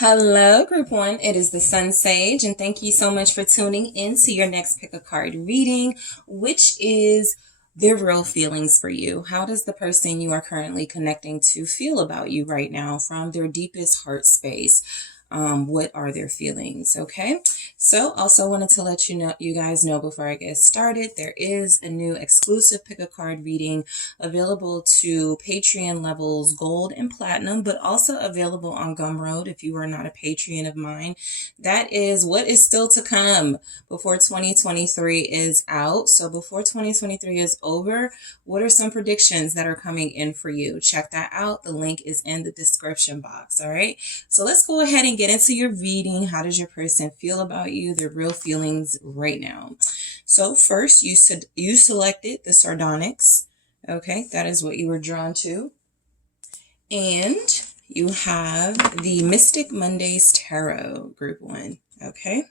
Hello, Group 1. It is the SunSage, and thank you so much for tuning in to your next Pick a Card reading, which is their real feelings for you. How does the person you are currently connecting to feel about you right now from their deepest heart space? What are their feelings? Okay. So also wanted to let you guys know before I get started, there is a new exclusive Pick a Card reading available to Patreon levels Gold and Platinum, but also available on Gumroad if you are not a Patreon of mine. That is what is still to come before 2023 is out. So before 2023 is over, what are some predictions that are coming in for you? Check that out. The link is in the description box. All right. So let's go ahead and get into your reading. How does your person feel about you? Their real feelings right now. So first, you selected the sardonyx. Okay, that is what you were drawn to. And you have the Mystic Mondays Tarot, Group 1. Okay,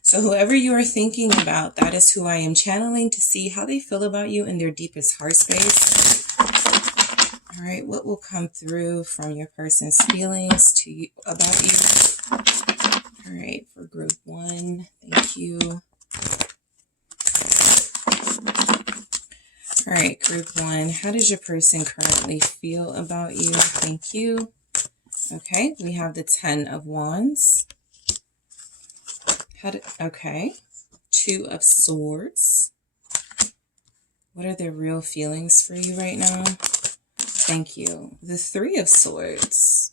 so whoever you are thinking about, that is who I am channeling to see how they feel about you in their deepest heart space. All right, what will come through from your person's feelings to you about you? All right, for Group 1, thank you. All right, Group 1, how does your person currently feel about you? Thank you. Okay, we have the 10 of Wands. Okay, 2 of Swords. What are their real feelings for you right now? Thank you. The 3 of Swords.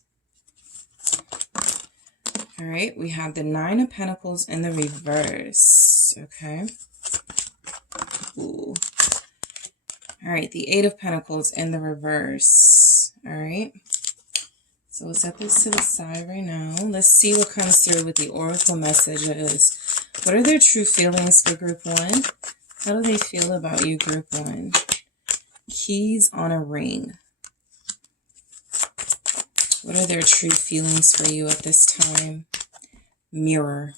All right, we have the 9 of Pentacles in the reverse. Okay. Ooh. All right, the 8 of Pentacles in the reverse. All right. So we'll set this to the side right now. Let's see what comes through with the oracle messages. What are their true feelings for Group 1? How do they feel about you, Group 1? Keys on a ring. What are their true feelings for you at this time? Mirror.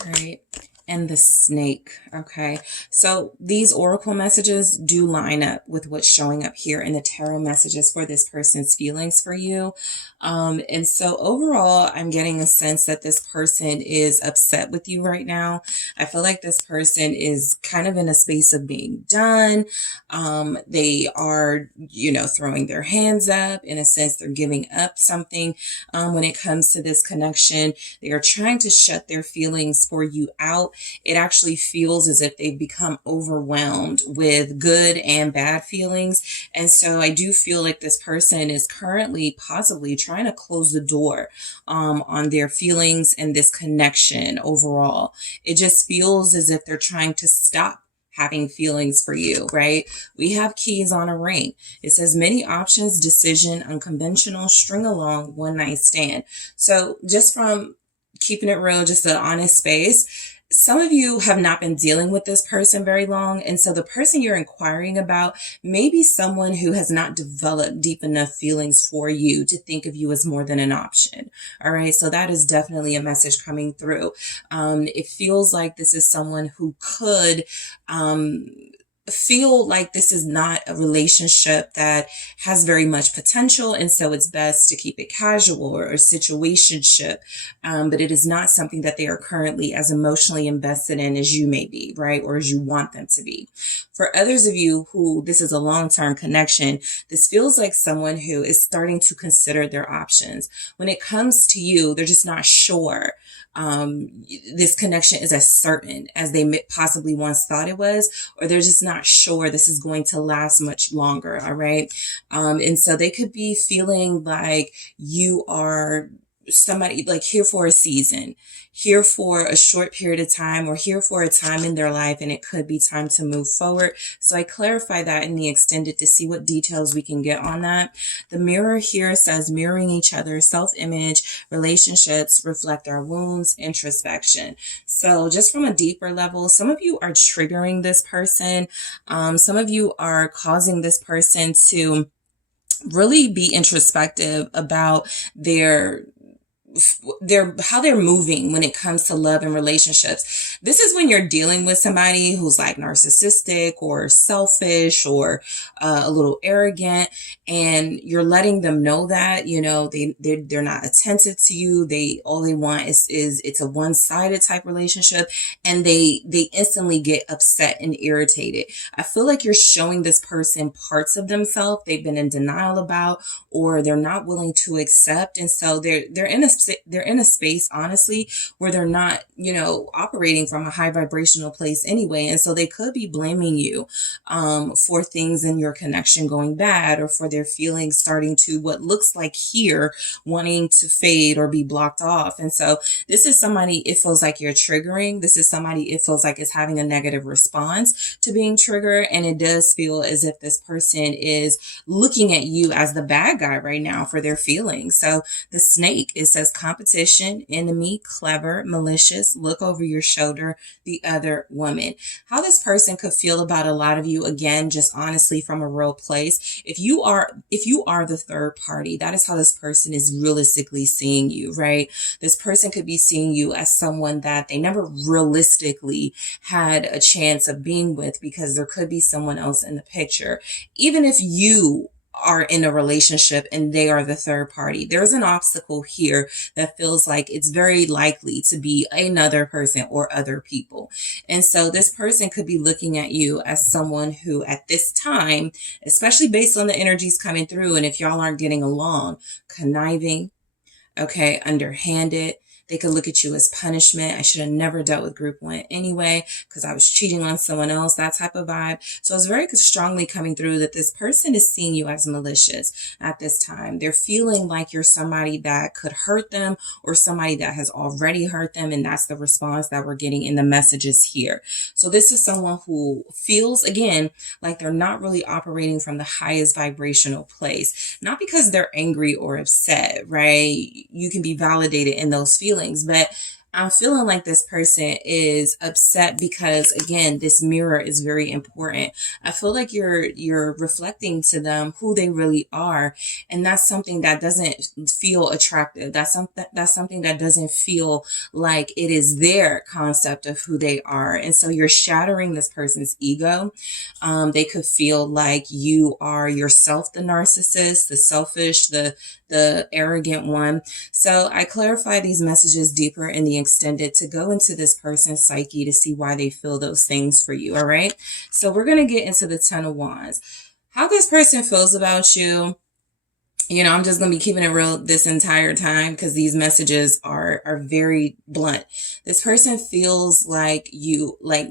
All right. And the snake. Okay. So these oracle messages do line up with what's showing up here in the tarot messages for this person's feelings for you. And so overall, I'm getting a sense that this person is upset with you right now. I feel like this person is kind of in a space of being done. They are, throwing their hands up. In a sense, they're giving up something. When it comes to this connection, they are trying to shut their feelings for you out. It actually feels as if they've become overwhelmed with good and bad feelings. And so I do feel like this person is currently possibly trying to close the door on their feelings and this connection overall. It just feels as if they're trying to stop having feelings for you, right? We have keys on a ring. It says many options, decision, unconventional, string along, one night stand. So just from keeping it real, just an honest space, some of you have not been dealing with this person very long. And so the person you're inquiring about may be someone who has not developed deep enough feelings for you to think of you as more than an option. All right. So that is definitely a message coming through. It feels like this is someone who could, feel like this is not a relationship that has very much potential, and so it's best to keep it casual or a situationship, but it is not something that they are currently as emotionally invested in as you may be, right, or as you want them to be. For others of you who this is a long-term connection, this feels like someone who is starting to consider their options. When it comes to you, they're just not sure this connection is as certain as they possibly once thought it was, or they're just not sure this is going to last much longer. All right. And so they could be feeling like you are somebody like here for a season, here for a short period of time, or here for a time in their life, and it could be time to move forward. So I clarify that in the extended to see what details we can get on that. The mirror here says mirroring each other, self-image, relationships reflect our wounds, introspection. So just from a deeper level, some of you are triggering this person. Some of you are causing this person to really be introspective about their how they're moving when it comes to love and relationships. This is when you're dealing with somebody who's like narcissistic or selfish or a little arrogant, and you're letting them know that, you know, they're not attentive to you. All they want is it's a one-sided type relationship, and they instantly get upset and irritated. I feel like you're showing this person parts of themselves they've been in denial about, or they're not willing to accept. And so they're in a space, honestly, where they're not, you know, operating from a high vibrational place anyway. And so they could be blaming you for things in your connection going bad, or for their feelings starting to, what looks like here, wanting to fade or be blocked off. And so this is somebody it feels like you're triggering. This is somebody it feels like is having a negative response to being triggered. And it does feel as if this person is looking at you as the bad guy right now for their feelings. So the snake, it says competition, enemy, clever, malicious, look over your shoulder, the other woman. How this person could feel about a lot of you, again, just honestly from a real place. If you are the third party, that is how this person is realistically seeing you, right? This person could be seeing you as someone that they never realistically had a chance of being with, because there could be someone else in the picture. Even if you are in a relationship and they are the third party, there's an obstacle here that feels like it's very likely to be another person or other people. And so this person could be looking at you as someone who at this time, especially based on the energies coming through, and if y'all aren't getting along, conniving, okay, underhanded. They could look at you as punishment. I should have never dealt with group one anyway, because I was cheating on someone else, that type of vibe. So it's very strongly coming through that this person is seeing you as malicious at this time. They're feeling like you're somebody that could hurt them, or somebody that has already hurt them. And that's the response that we're getting in the messages here. So this is someone who feels, again, like they're not really operating from the highest vibrational place. Not because they're angry or upset, right? You can be validated in those feelings, but I'm feeling like this person is upset because, again, this mirror is very important. I feel like you're reflecting to them who they really are, and that's something that doesn't feel attractive. That's something that doesn't feel like it is their concept of who they are. And so you're shattering this person's ego. They could feel like you are yourself the narcissist, the selfish, the arrogant one. So I clarify these messages deeper in the extended to go into this person's psyche to see why they feel those things for you. All right. So we're going to get into the 10 of Wands. How this person feels about you. You know, I'm just going to be keeping it real this entire time, because these messages are very blunt. This person feels like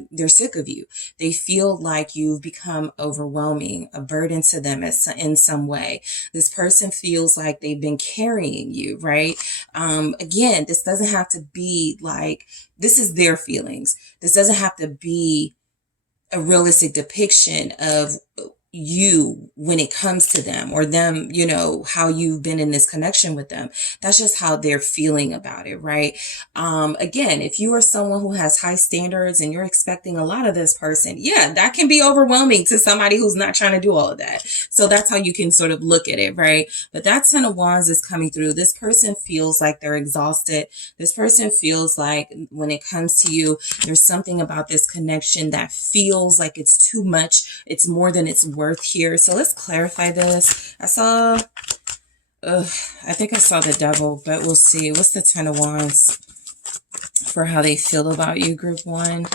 they're sick of you. They feel like you've become overwhelming, a burden to them in some way. This person feels like they've been carrying you, right? Again, this doesn't have to be like, this is their feelings. This doesn't have to be a realistic depiction of you when it comes to them, or them, you know, how you've been in this connection with them. That's just how they're feeling about it, right? Again, if you are someone who has high standards and you're expecting a lot of this person, yeah, that can be overwhelming to somebody who's not trying to do all of that. So that's how you can sort of look at it, right? But that 10 of Wands is coming through. This person feels like they're exhausted. This person feels like when it comes to you, there's something about this connection that feels like it's too much. It's more than it's worth here. So let's clarify this. I think I saw the devil, but we'll see. What's the 10 of Wands for how they feel about you, group one?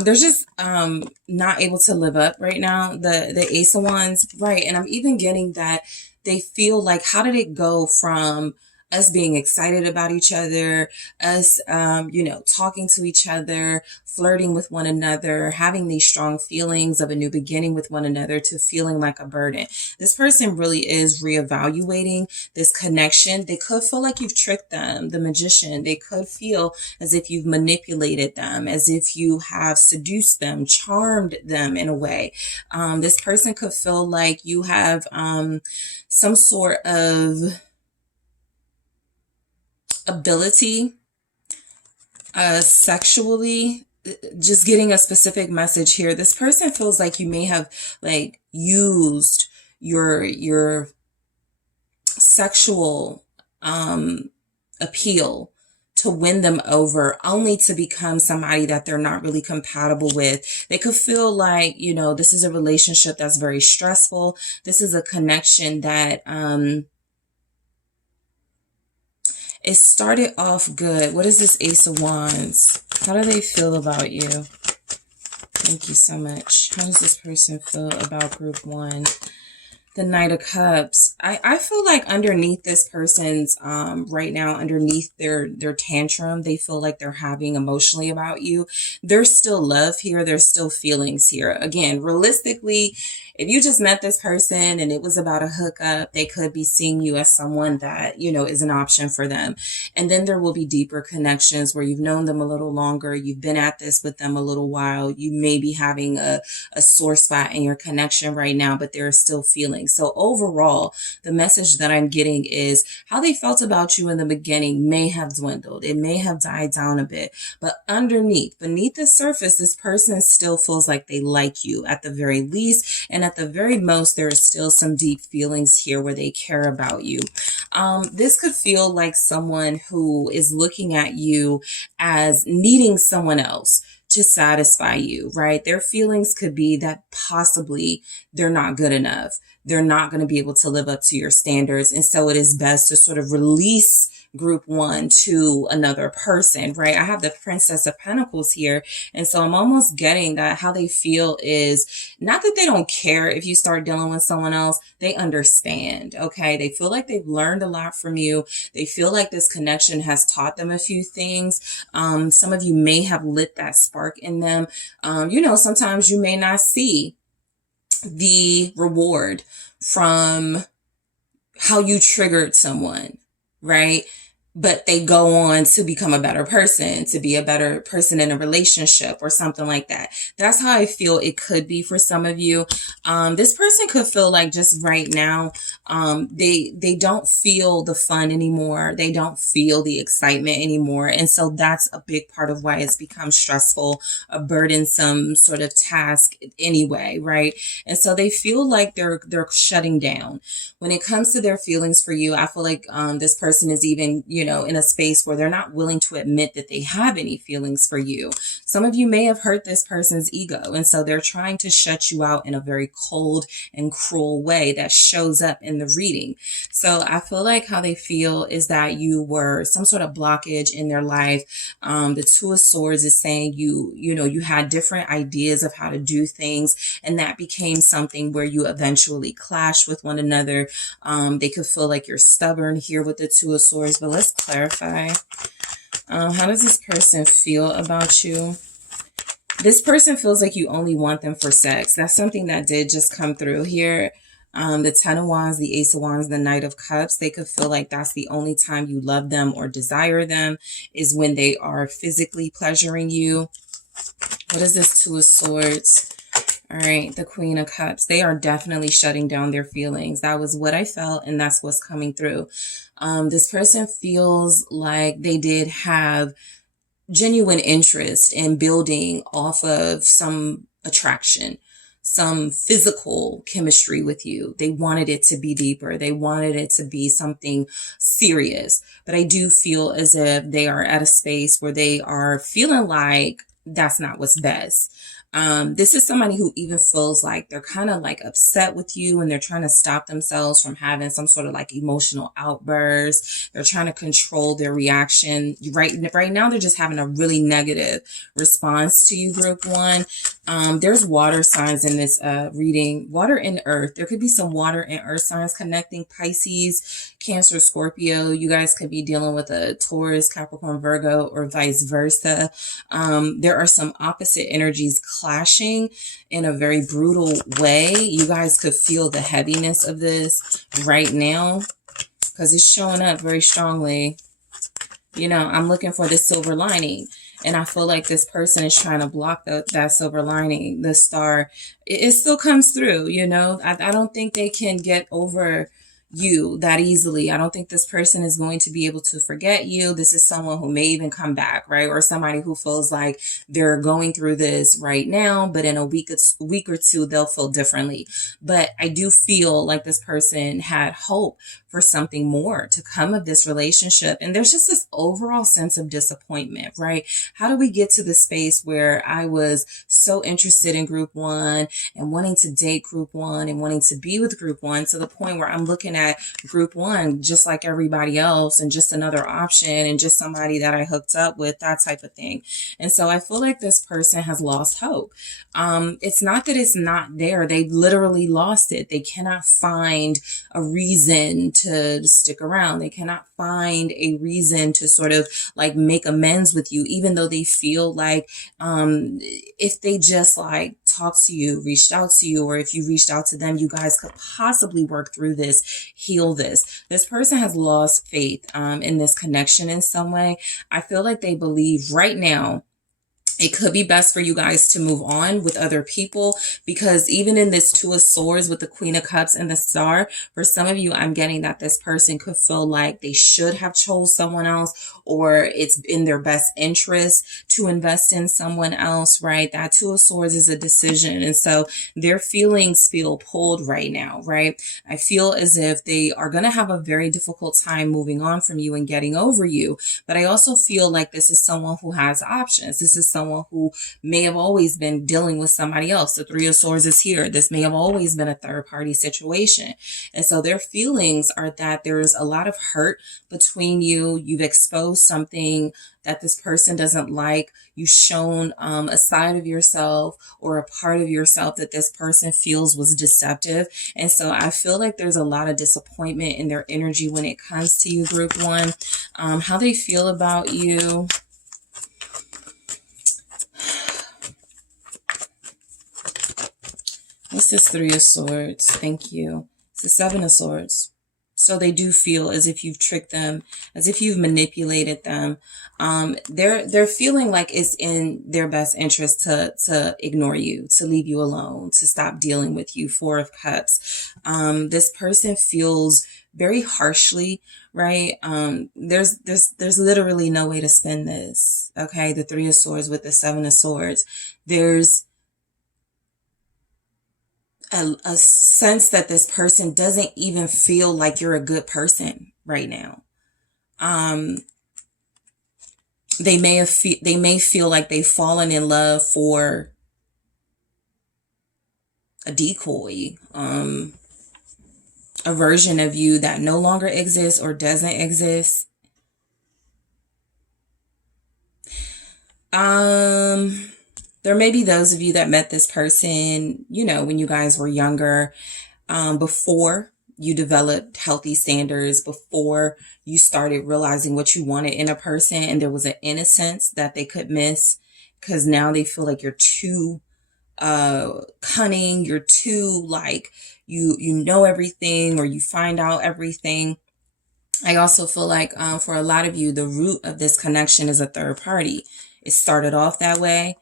They're just not able to live up right now. The Ace of Wands, right? And I'm even getting that they feel like, how did it go from us being excited about each other, us, talking to each other, flirting with one another, having these strong feelings of a new beginning with one another, to feeling like a burden. This person really is reevaluating this connection. They could feel like you've tricked them, the Magician. They could feel as if you've manipulated them, as if you have seduced them, charmed them in a way. This person could feel like you have some sort of ability sexually. Just getting a specific message here. This person feels like you may have like used your sexual appeal to win them over, only to become somebody that they're not really compatible with. They could feel like, you know, this is a relationship that's very stressful. This is a connection that it started off good. What is this Ace of Wands? How do they feel about you? Thank you so much. How does this person feel about group one? The Knight of Cups. I feel like underneath this person's, right now, underneath their tantrum, they feel like they're having emotionally about you. There's still love here. There's still feelings here. Again, realistically, if you just met this person and it was about a hookup, they could be seeing you as someone that, you know, is an option for them. And then there will be deeper connections where you've known them a little longer. You've been at this with them a little while. You may be having a sore spot in your connection right now, but there are still feelings. So overall, the message that I'm getting is how they felt about you in the beginning may have dwindled. It may have died down a bit, but beneath the surface, this person still feels like they like you at the very least. And at the very most, there is still some deep feelings here where they care about you. This could feel like someone who is looking at you as needing someone else to satisfy you, right? Their feelings could be that possibly they're not good enough. They're not going to be able to live up to your standards. And so it is best to sort of release group one to another person, right? I have the Princess of Pentacles here. And so I'm almost getting that how they feel is not that they don't care if you start dealing with someone else. They understand, okay? They feel like they've learned a lot from you. They feel like this connection has taught them a few things. Some of you may have lit that spark in them. You know, sometimes you may not see the reward from how you triggered someone, right? But they go on to become a better person, to be a better person in a relationship or something like that. That's how I feel it could be for some of you. This person could feel like just right now, they don't feel the fun anymore. They don't feel the excitement anymore. And so that's a big part of why it's become stressful, a burdensome sort of task anyway, right? And so they feel like they're shutting down. When it comes to their feelings for you, I feel like this person is even, you know, in a space where they're not willing to admit that they have any feelings for you. Some of you may have hurt this person's ego, and so they're trying to shut you out in a very cold and cruel way that shows up in the reading. So I feel like how they feel is that you were some sort of blockage in their life. The Two of Swords is saying you had different ideas of how to do things, and that became something where you eventually clash with one another. They could feel like you're stubborn here with the Two of Swords, but let's clarify. How does this person feel about you? This person feels like you only want them for sex. That's something that did just come through here. The Ten of Wands, the Ace of Wands, the Knight of Cups, they could feel like that's the only time you love them or desire them is when they are physically pleasuring you. What is this Two of Swords? All right, the Queen of Cups. They are definitely shutting down their feelings. That was what I felt, and that's what's coming through. This person feels like they did have genuine interest in building off of some attraction, some physical chemistry with you. They wanted it to be deeper. They wanted it to be something serious. But I do feel as if they are at a space where they are feeling like that's not what's best. This is somebody who even feels like they're kind of like upset with you and they're trying to stop themselves from having some sort of like emotional outburst. They're trying to control their reaction. Right now, they're just having a really negative response to you, group one. There's water signs in this reading. Water and earth. There could be some water and earth signs connecting Pisces, Cancer, Scorpio. You guys could be dealing with a Taurus, Capricorn, Virgo, or vice versa. There are some opposite energies clashing in a very brutal way. You guys could feel the heaviness of this right now because it's showing up very strongly. You know, I'm looking for the silver lining. And I feel like this person is trying to block that silver lining, the star. It still comes through, you know. I don't think they can get over, you that easily. I don't think this person is going to be able to forget you. This is someone who may even come back, right? Or somebody who feels like they're going through this right now, but in a week or two, they'll feel differently. But I do feel like this person had hope for something more to come of this relationship. And there's just this overall sense of disappointment, right? How do we get to the space where I was so interested in group one and wanting to date group one and wanting to be with group one, to the point where I'm looking at group one just like everybody else and just another option and just somebody that I hooked up with, that type of thing. And so I feel like this person has lost hope. It's not that it's not there. They literally lost it. They cannot find a reason to stick around. They cannot find a reason to sort of like make amends with you, even though they feel like if they just like talked to you, reached out to you, or if you reached out to them, you guys could possibly work through this, heal this. This person has lost faith in this connection in some way. I feel like they believe right now it could be best for you guys to move on with other people, because even in this Two of Swords with the Queen of Cups and the Star, for some of you, I'm getting that this person could feel like they should have chose someone else, or it's in their best interest to invest in someone else, right? That Two of Swords is a decision. And so their feelings feel pulled right now, right? I feel as if they are going to have a very difficult time moving on from you and getting over you. But I also feel like this is someone who has options. This is someone who may have always been dealing with somebody else. The Three of Swords is here. This may have always been a third party situation. And so their feelings are that there is a lot of hurt between you. You've exposed something that this person doesn't like. You've shown a side of yourself or a part of yourself that this person feels was deceptive. And so I feel like there's a lot of disappointment in their energy when it comes to you, group one. How they feel about you. What's this Three of Swords? Thank you. It's the Seven of Swords. So they do feel as if you've tricked them, as if you've manipulated them. They're feeling like it's in their best interest to ignore you, to leave you alone, to stop dealing with you. Four of Cups. This person feels very harshly, right? There's literally no way to spin this. Okay, the Three of Swords with the Seven of Swords. There's a sense that this person doesn't even feel like you're a good person right now. They may feel like they've fallen in love for a decoy, a version of you that no longer exists or doesn't exist. There may be those of you that met this person, you know, when you guys were younger, before you developed healthy standards, before you started realizing what you wanted in a person, and there was an innocence that they could miss, because now they feel like you're too cunning, you're too like, you know everything, or you find out everything. I also feel like for a lot of you, the root of this connection is a third party. It started off that way.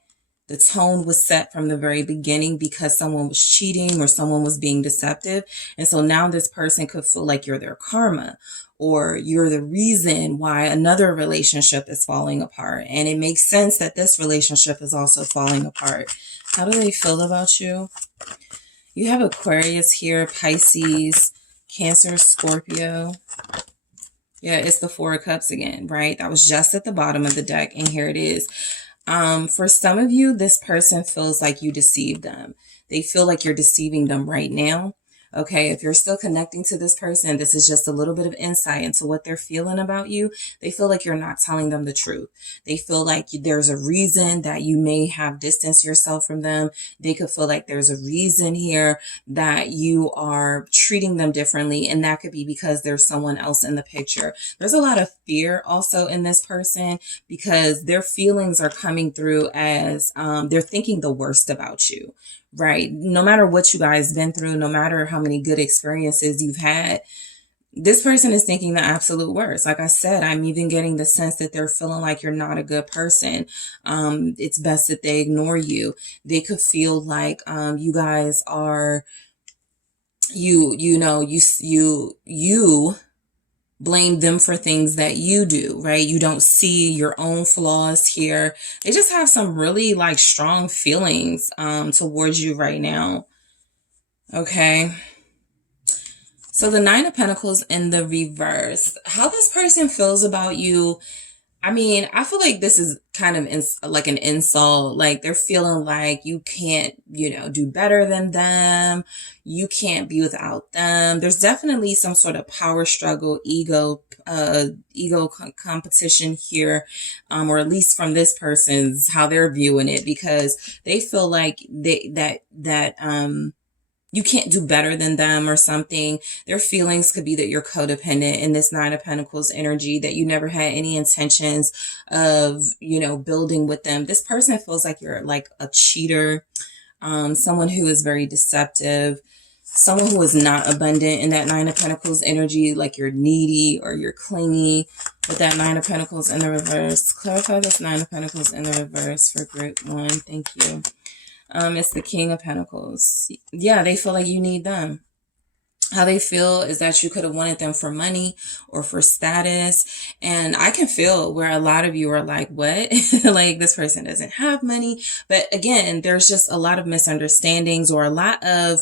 The tone was set from the very beginning because someone was cheating or someone was being deceptive. And so now this person could feel like you're their karma, or you're the reason why another relationship is falling apart. And it makes sense that this relationship is also falling apart. How do they feel about you? You have Aquarius here, Pisces, Cancer, Scorpio. Yeah, it's the Four of Cups again, right? That was just at the bottom of the deck, and here it is. For some of you, this person feels like you deceived them. They feel like you're deceiving them right now. Okay, if you're still connecting to this person, this is just a little bit of insight into what they're feeling about you. They feel like you're not telling them the truth. They feel like there's a reason that you may have distanced yourself from them. They could feel like there's a reason here that you are treating them differently, and that could be because there's someone else in the picture. There's a lot of fear also in this person, because their feelings are coming through as they're thinking the worst about you. Right. No matter what you guys been through, no matter how many good experiences you've had, this person is thinking the absolute worst. Like I said, I'm even getting the sense that they're feeling like you're not a good person. It's best that they ignore you. They could feel like you guys are you blame them for things that you do, right? You don't see your own flaws here. They just have some really like strong feelings towards you right now. Okay. So the Nine of Pentacles in the reverse. How this person feels about you, I mean, I feel like this is kind of like an insult. Like they're feeling like you can't, do better than them. You can't be without them. There's definitely some sort of power struggle, ego competition here, or at least from this person's how they're viewing it, because they feel like you can't do better than them or something. Their feelings could be that you're codependent in this Nine of Pentacles energy, that you never had any intentions of, building with them. This person feels like you're like a cheater, someone who is very deceptive, someone who is not abundant in that Nine of Pentacles energy, like you're needy or you're clingy with that Nine of Pentacles in the reverse. Clarify this Nine of Pentacles in the reverse for group 1. Thank you. It's the King of Pentacles. Yeah, they feel like you need them. How they feel is that you could have wanted them for money or for status. And I can feel where a lot of you are like, what? Like this person doesn't have money. But again, there's just a lot of misunderstandings, or a lot of,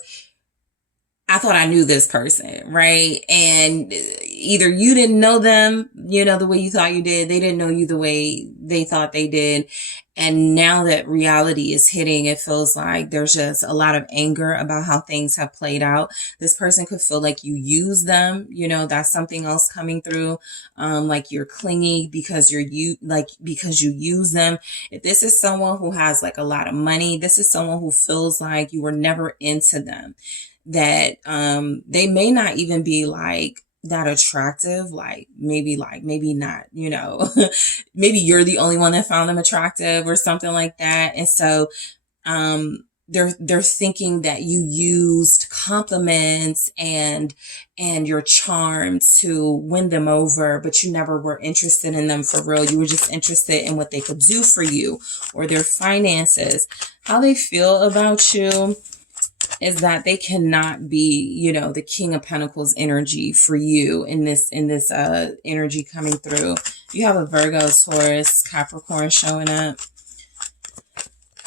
I thought I knew this person, right? And either you didn't know them, the way you thought you did. They didn't know you the way they thought they did. And now that reality is hitting, it feels like there's just a lot of anger about how things have played out. This person could feel like you use them. That's something else coming through. Like you're clingy because because you use them. If this is someone who has like a lot of money, this is someone who feels like you were never into them. That they may not even be like that attractive, maybe not, maybe you're the only one that found them attractive or something like that. And so they're thinking that you used compliments and your charm to win them over, but you never were interested in them for real. You were just interested in what they could do for you or their finances. How they feel about you is that they cannot be, the King of Pentacles energy for you in this energy coming through. You have a Virgo, Taurus, Capricorn showing up.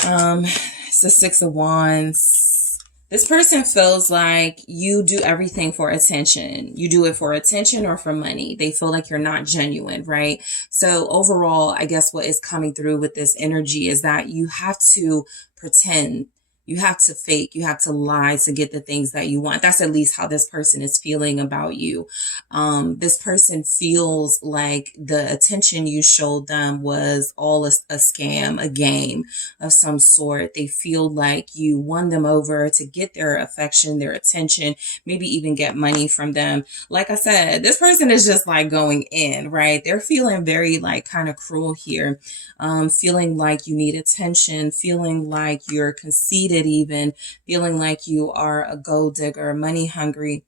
It's the Six of Wands. This person feels like you do everything for attention. You do it for attention or for money. They feel like you're not genuine, right? So overall, I guess what is coming through with this energy is that you have to pretend. You have to fake, you have to lie to get the things that you want. That's at least how this person is feeling about you. This person feels like the attention you showed them was all a scam, a game of some sort. They feel like you won them over to get their affection, their attention, maybe even get money from them. Like I said, this person is just like going in, right? They're feeling very like kind of cruel here. Feeling like you need attention, feeling like you're conceited, even feeling like you are a gold digger, money hungry.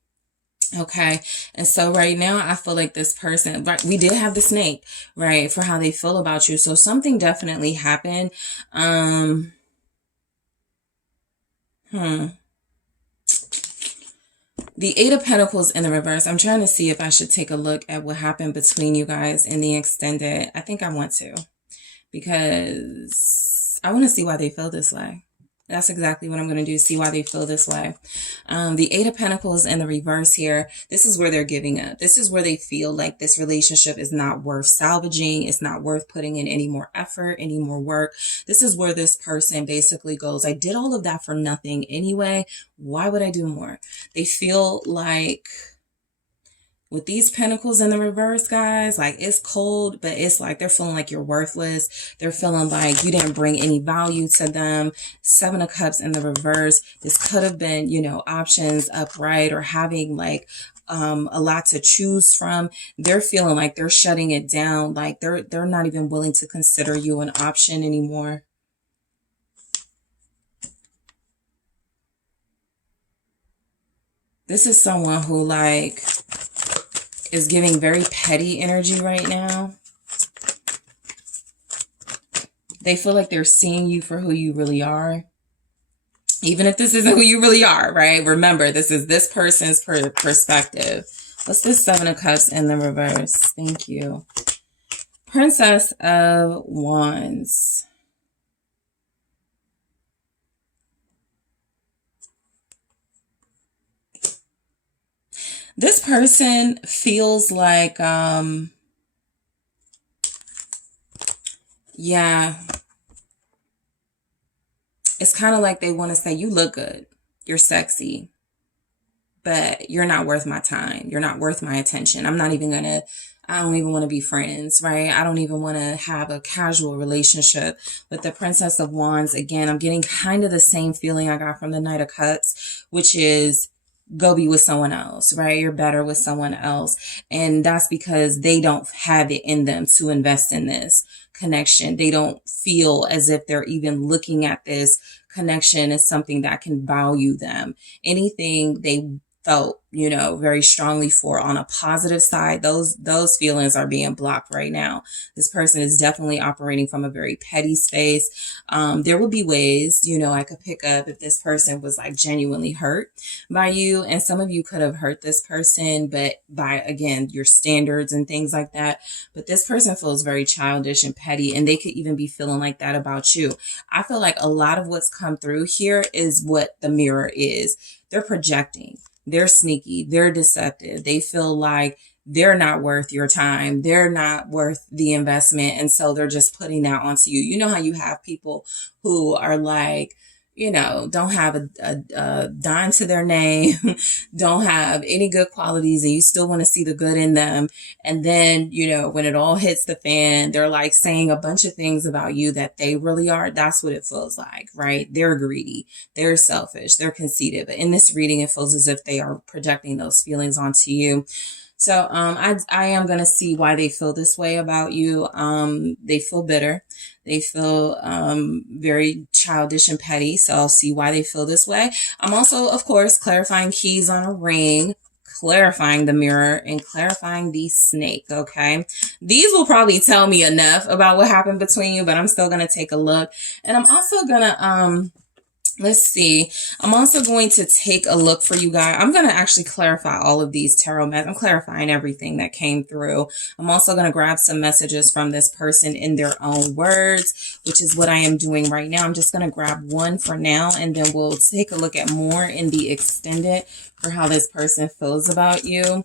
Okay. And so right now I feel like this person, right, we did have the Snake, right, for how they feel about you. So something definitely happened. The Eight of Pentacles in the reverse. I'm trying to see if I should take a look at what happened between you guys in the extended. I think I want to, because I want to see why they feel this way. That's exactly what I'm going to do. See why they feel this way. The Eight of Pentacles in the reverse here. This is where they're giving up. This is where they feel like this relationship is not worth salvaging. It's not worth putting in any more effort, any more work. This is where this person basically goes, I did all of that for nothing anyway. Why would I do more? They feel like, with these pentacles in the reverse, guys, like it's cold, but it's like they're feeling like you're worthless. They're feeling like you didn't bring any value to them. Seven of Cups in the reverse. This could have been, options upright or having like a lot to choose from. They're feeling like they're shutting it down. Like they're not even willing to consider you an option anymore. This is someone who like is giving very petty energy right now. They feel like they're seeing you for who you really are. Even if this isn't who you really are, right? Remember, this is this person's perspective. What's this Seven of Cups in the reverse? Thank you. Princess of Wands. This person feels like, yeah, it's kind of like they want to say, you look good, you're sexy, but you're not worth my time. You're not worth my attention. I don't even want to be friends, right? I don't even want to have a casual relationship with the Princess of Wands. Again, I'm getting kind of the same feeling I got from the Knight of Cups, which is go be with someone else, right? You're better with someone else. And that's because they don't have it in them to invest in this connection. They don't feel as if they're even looking at this connection as something that can value them. Anything they felt, very strongly for on a positive side, those feelings are being blocked right now. This person is definitely operating from a very petty space. There would be ways, I could pick up if this person was like genuinely hurt by you, and some of you could have hurt this person, but by, again, your standards and things like that. But this person feels very childish and petty, and they could even be feeling like that about you. I feel like a lot of what's come through here is what the mirror is. They're projecting. They're sneaky. They're deceptive. They feel like they're not worth your time. They're not worth the investment. And so they're just putting that onto you. You know how you have people who are like, don't have a dime to their name, don't have any good qualities, and you still want to see the good in them. And then, when it all hits the fan, they're like saying a bunch of things about you that they really are. That's what it feels like, right? They're greedy. They're selfish. They're conceited. But in this reading, it feels as if they are projecting those feelings onto you. So I am going to see why they feel this way about you. They feel bitter. They feel very childish and petty. So I'll see why they feel this way. I'm also, of course, clarifying keys on a ring, clarifying the mirror, and clarifying the snake, okay? These will probably tell me enough about what happened between you, but I'm still going to take a look. And I'm also going to... let's see. I'm also going to take a look for you guys. I'm going to actually clarify all of these tarot messages. I'm clarifying everything that came through. I'm also going to grab some messages from this person in their own words, which is what I am doing right now. I'm just going to grab one for now, and then we'll take a look at more in the extended for how this person feels about you.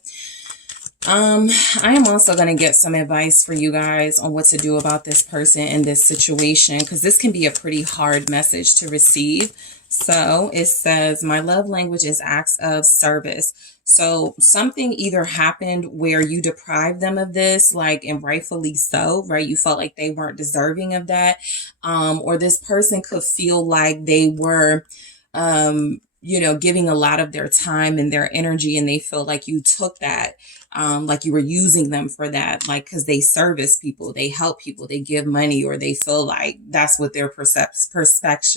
I am also going to get some advice for you guys on what to do about this person in this situation, because this can be a pretty hard message to receive. So it says, my love language is acts of service. So something either happened where you deprived them of this, like, and rightfully so, right? You felt like they weren't deserving of that. Or this person could feel like they were, giving a lot of their time and their energy, and they feel like you took that, like you were using them for that, like, because they service people, they help people, they give money, or they feel like that's what their perspective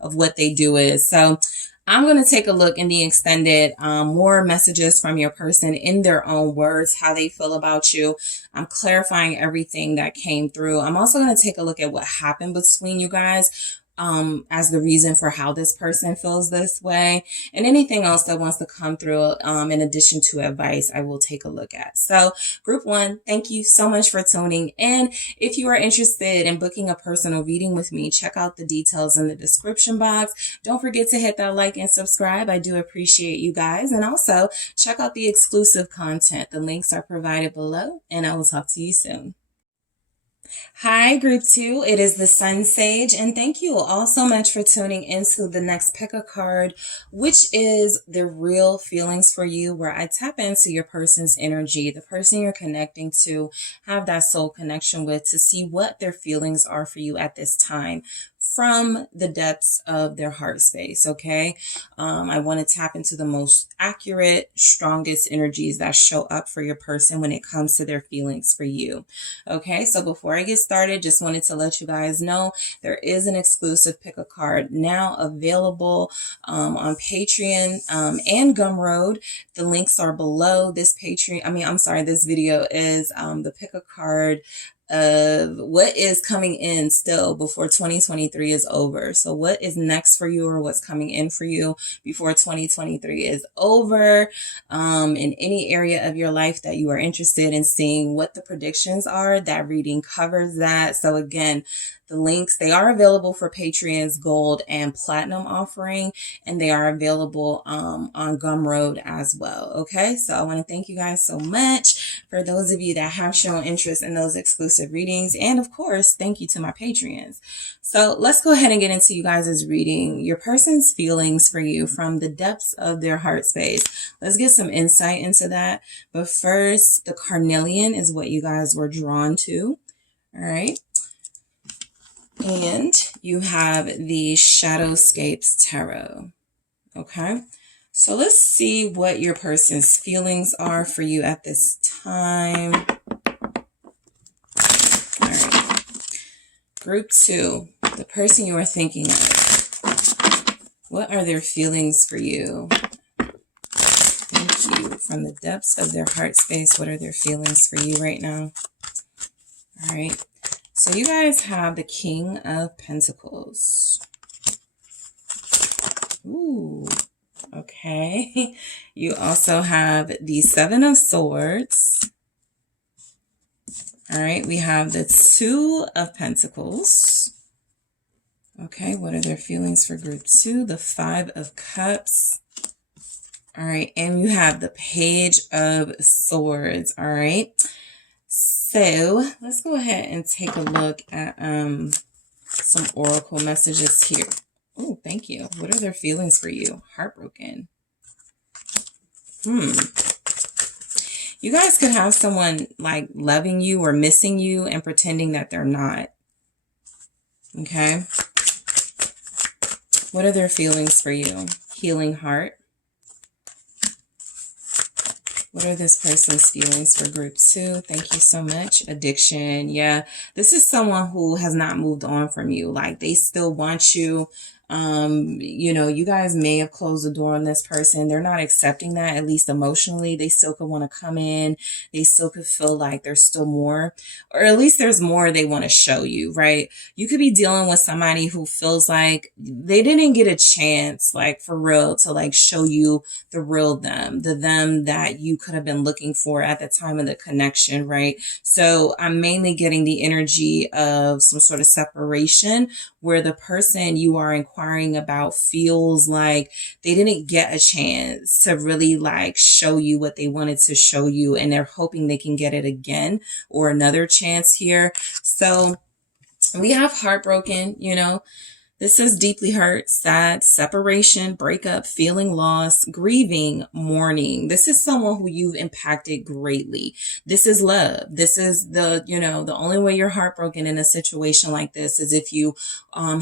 of what they do is. So I'm going to take a look in the extended, more messages from your person in their own words, how they feel about you. I'm clarifying everything that came through. I'm also going to take a look at what happened between you guys, as the reason for how this person feels this way, and anything else that wants to come through, in addition to advice, I will take a look at. So group one, thank you so much for tuning in. If you are interested in booking a personal reading with me, check out the details in the description box. Don't forget to hit that like and subscribe. I do appreciate you guys. And also check out the exclusive content. The links are provided below, and I will talk to you soon. Hi, group two. It is the SunSage, and thank you all so much for tuning into the next pick a card, which is the real feelings for you, where I tap into your person's energy, the person you're connecting to, have that soul connection with, to see what their feelings are for you at this time from the depths of their heart space. Okay. I want to tap into the most accurate, strongest energies that show up for your person when it comes to their feelings for you. Okay. So before I get started, just wanted to let you guys know there is an exclusive pick a card now available, on Patreon, and Gumroad. The links are below. This video is, the pick a card of what is coming in still before 2023 is over. So what is next for you, or what's coming in for you before 2023 is over, in any area of your life that you are interested in seeing what the predictions are. That reading covers that. So again, the links, they are available for Patreon's gold and platinum offering, and they are available on Gumroad as well. Okay, so I want to thank you guys so much for those of you that have shown interest in those exclusive readings, and of course, thank you to my Patreons. So let's go ahead and get into you guys' reading. Your person's feelings for you from the depths of their heart space. Let's get some insight into that. But first, the carnelian is what you guys were drawn to. All right. And you have the Shadowscapes Tarot. Okay. So let's see what your person's feelings are for you at this time. All right. Group 2, the person you are thinking of. What are their feelings for you? Thank you. From the depths of their heart space, what are their feelings for you right now? All right. So you guys have the King of Pentacles. Ooh, okay. You also have the Seven of Swords. All right, we have the Two of Pentacles. Okay, what are their feelings for group 2? The Five of Cups. All right, and you have the Page of Swords. All right. So let's go ahead and take a look at some oracle messages here. Oh, thank you. What are their feelings for you? Heartbroken. You guys could have someone like loving you or missing you and pretending that they're not. Okay. What are their feelings for you? Healing heart. What are this person's feelings for group 2? Thank you so much. Addiction. Yeah, this is someone who has not moved on from you. Like, they still want you. You know, you guys may have closed the door on this person. They're not accepting that, at least emotionally. They still could want to come in. They still could feel like there's still more, or at least there's more they want to show you, right? You could be dealing with somebody who feels like they didn't get a chance, like for real, to like show you the real them, the them that you could have been looking for at the time of the connection, right? So I'm mainly getting the energy of some sort of separation where the person you are inquiring about feels like they didn't get a chance to really like show you what they wanted to show you, and they're hoping they can get it again or another chance here. So we have heartbroken, you know. This is deeply hurt, sad, separation, breakup, feeling lost, grieving, mourning. This is someone who you've impacted greatly. This is love. This is the, you know, the only way you're heartbroken in a situation like this is if you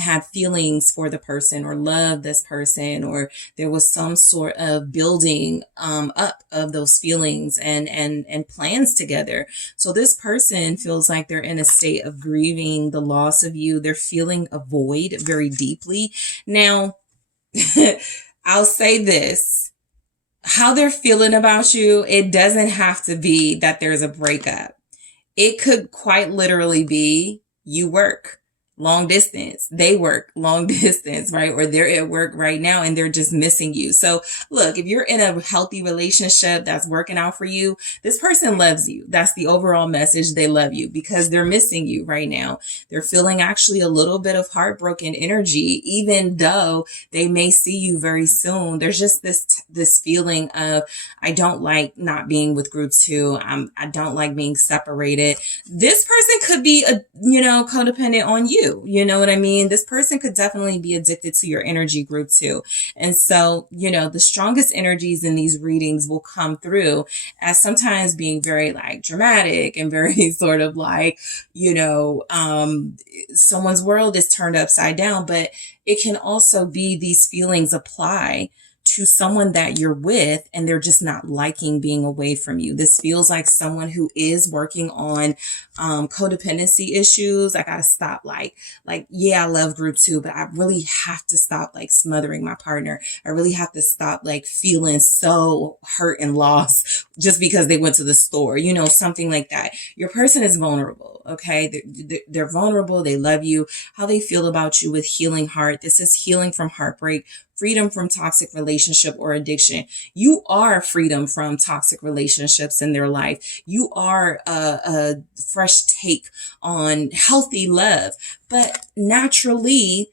had feelings for the person or love this person, or there was some sort of building up of those feelings and plans together. So this person feels like they're in a state of grieving the loss of you. They're feeling a void very deeply. Now, I'll say this, how they're feeling about you, it doesn't have to be that there's a breakup. It could quite literally be you work long distance, they work long distance, right? Or they're at work right now and they're just missing you. So look, if you're in a healthy relationship that's working out for you, this person loves you. That's the overall message. They love you because they're missing you right now. They're feeling actually a little bit of heartbroken energy, even though they may see you very soon. There's just this feeling of, I don't like not being with group 2. I don't like being separated. This person could be codependent on you. You know what I mean? This person could definitely be addicted to your energy, group 2. And so, the strongest energies in these readings will come through as sometimes being very like dramatic and very sort of like, someone's world is turned upside down, but it can also be these feelings apply to someone that you're with and they're just not liking being away from you. This feels like someone who is working on codependency issues. I gotta stop yeah, I love group 2, but I really have to stop like smothering my partner. I really have to stop like feeling so hurt and lost just because they went to the store, something like that. Your person is vulnerable. Okay. They're vulnerable. They love you. How they feel about you with healing heart. This is healing from heartbreak, freedom from toxic relationship or addiction. You are freedom from toxic relationships in their life. You are a fresh take on healthy love. But naturally,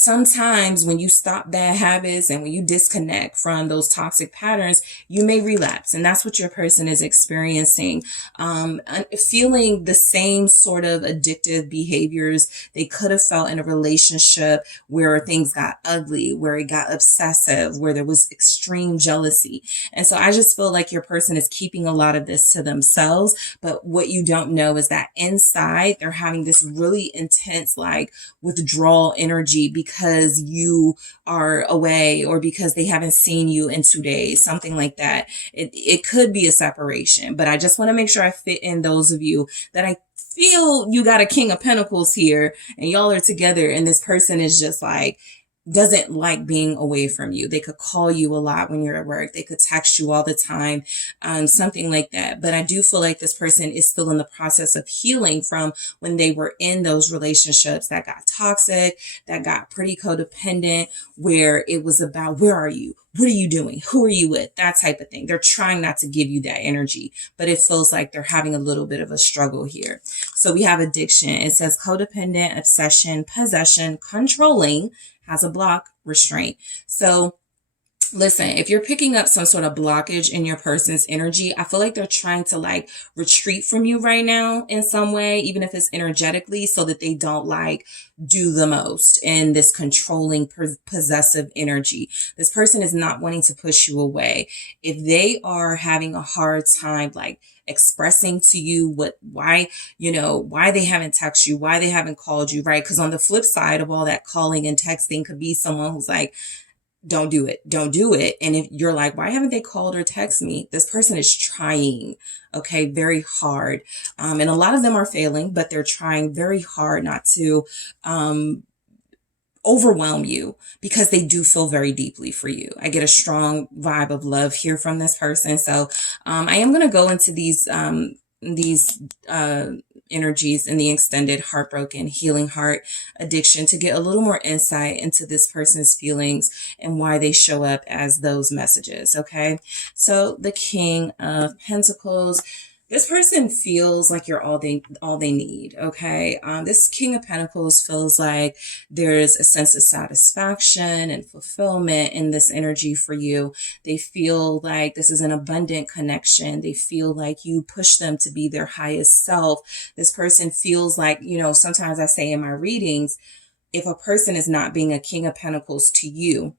sometimes when you stop bad habits and when you disconnect from those toxic patterns, you may relapse. And that's what your person is experiencing. Feeling the same sort of addictive behaviors they could have felt in a relationship where things got ugly, where it got obsessive, where there was extreme jealousy. And so I just feel like your person is keeping a lot of this to themselves. But what you don't know is that inside they're having this really intense, like, withdrawal energy because you are away or because they haven't seen you in 2 days, something like that. It could be a separation, but I just want to make sure I fit in those of you that I feel you got a King of Pentacles here and y'all are together and this person is just like, doesn't like being away from you. They could call you a lot when you're at work. They could text you all the time, something like that. But I do feel like this person is still in the process of healing from when they were in those relationships that got toxic, that got pretty codependent, where it was about, where are you? What are you doing? Who are you with? That type of thing. They're trying not to give you that energy, but it feels like they're having a little bit of a struggle here. So we have addiction. It says codependent, obsession, possession, controlling, has a block, restraint. So listen, if you're picking up some sort of blockage in your person's energy, I feel like they're trying to like retreat from you right now in some way, even if it's energetically, so that they don't like do the most in this controlling, possessive energy. This person is not wanting to push you away. If they are having a hard time, like, expressing to you why they haven't texted you, why they haven't called you, right? Because on the flip side of all that calling and texting could be someone who's like, don't do it. Don't do it. And if you're like, why haven't they called or texted me? This person is trying, okay, very hard. And a lot of them are failing, but they're trying very hard not to, overwhelm you because they do feel very deeply for you. I get a strong vibe of love here from this person. So, I am going to go into these energies in the extended heartbroken, healing heart, addiction to get a little more insight into this person's feelings and why they show up as those messages. Okay. So the King of Pentacles, this person feels like you're all they need. Okay. This King of Pentacles feels like there's a sense of satisfaction and fulfillment in this energy for you. They feel like this is an abundant connection. They feel like you push them to be their highest self. This person feels like, sometimes I say in my readings, if a person is not being a King of Pentacles to you,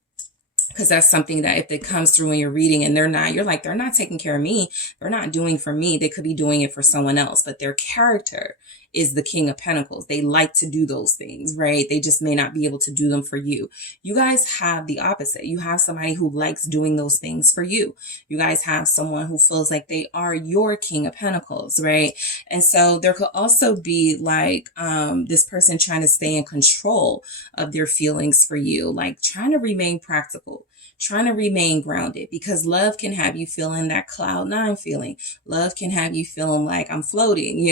because that's something that if it comes through when you're reading and you're like, they're not taking care of me. They're not doing for me. They could be doing it for someone else, but their character is the King of Pentacles. They like to do those things, right? They just may not be able to do them for you. You guys have the opposite. You have somebody who likes doing those things for you. You guys have someone who feels like they are your King of Pentacles, right? And so there could also be like, this person trying to stay in control of their feelings for you, like trying to remain practical, trying to remain grounded, because love can have you feeling that cloud nine feeling. Love can have you feeling like I'm floating,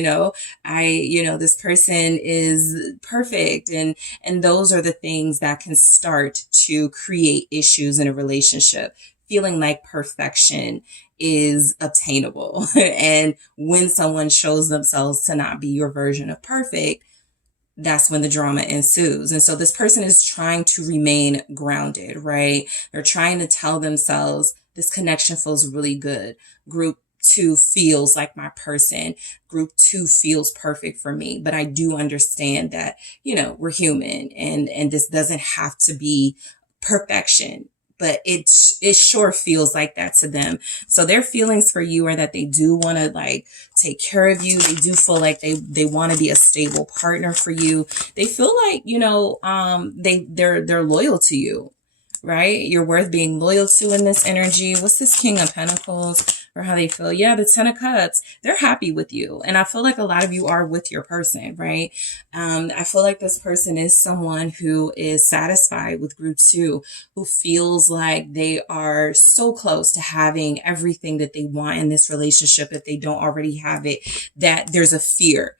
this person is perfect. And those are the things that can start to create issues in a relationship, feeling like perfection is obtainable. And when someone shows themselves to not be your version of perfect, that's when the drama ensues. And so this person is trying to remain grounded, right? They're trying to tell themselves this connection feels really good. Group 2 feels like my person. Group 2 feels perfect for me. But I do understand that, we're human and this doesn't have to be perfection. But it sure feels like that to them. So their feelings for you are that they do want to like take care of you. They do feel like they want to be a stable partner for you. They feel like, they're loyal to you, right? You're worth being loyal to in this energy. What's this King of Pentacles, or how they feel? Yeah, the 10 of Cups. They're happy with you. And I feel like a lot of you are with your person, right? I feel like this person is someone who is satisfied with group 2, who feels like they are so close to having everything that they want in this relationship if they don't already have it, that there's a fear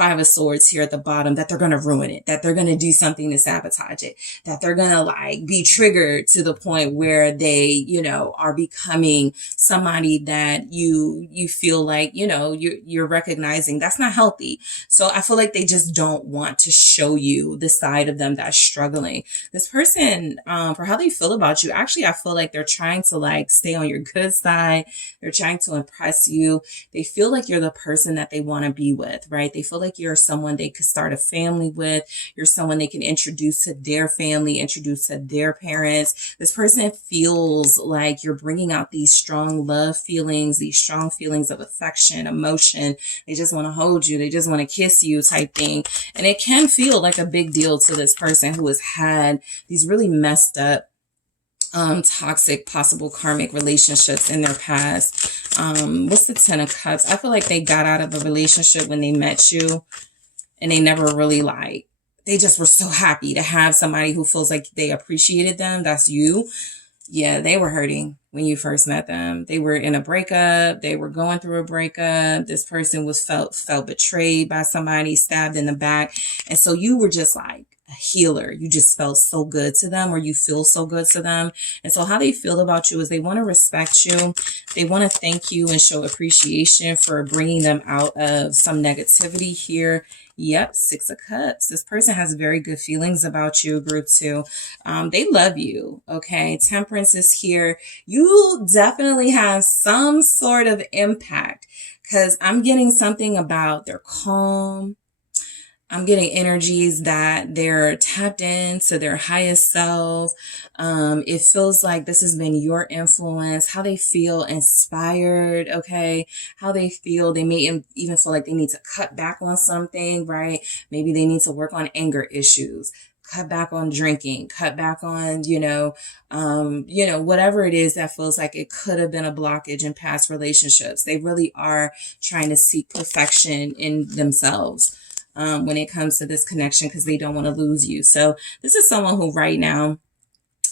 Five of Swords here at the bottom, that they're going to ruin it, that they're going to do something to sabotage it, that they're going to like be triggered to the point where they, you know, are becoming somebody that you feel like, you know, you're recognizing that's not healthy. So I feel like they just don't want to show you the side of them that's struggling. This person, for how they feel about you, actually, I feel like they're trying to like stay on your good side. They're trying to impress you. They feel like you're the person that they want to be with, right? They feel like you're someone they could start a family with. You're someone they can introduce to their family, introduce to their parents. This person feels like you're bringing out these strong love feelings, these strong feelings of affection, emotion. They just want to hold you. They just want to kiss you type thing. And it can feel like a big deal to this person who has had these really messed up toxic, possible karmic relationships in their past. What's the Ten of Cups? I feel like they got out of a relationship when they met you and they never really like, they just were so happy to have somebody who feels like they appreciated them. That's you. Yeah, they were hurting when you first met them. They were in a breakup. They were going through a breakup. This person was felt betrayed by somebody, stabbed in the back. And so you were just like a healer. You just felt so good to them, or you feel so good to them. And so how they feel about you is they want to respect you. They want to thank you and show appreciation for bringing them out of some negativity here. Yep, Six of Cups. This person has very good feelings about you, group 2. They love you, okay? Temperance is here. You definitely have some sort of impact because I'm getting something about they're calm. I'm getting energies that they're tapped into their highest self. It feels like this has been your influence, how they feel inspired, okay? How they feel. They may even feel like they need to cut back on something, right? Maybe they need to work on anger issues, cut back on drinking, cut back on, whatever it is that feels like it could have been a blockage in past relationships. They really are trying to seek perfection in themselves. When it comes to this connection, because they don't want to lose you. So this is someone who right now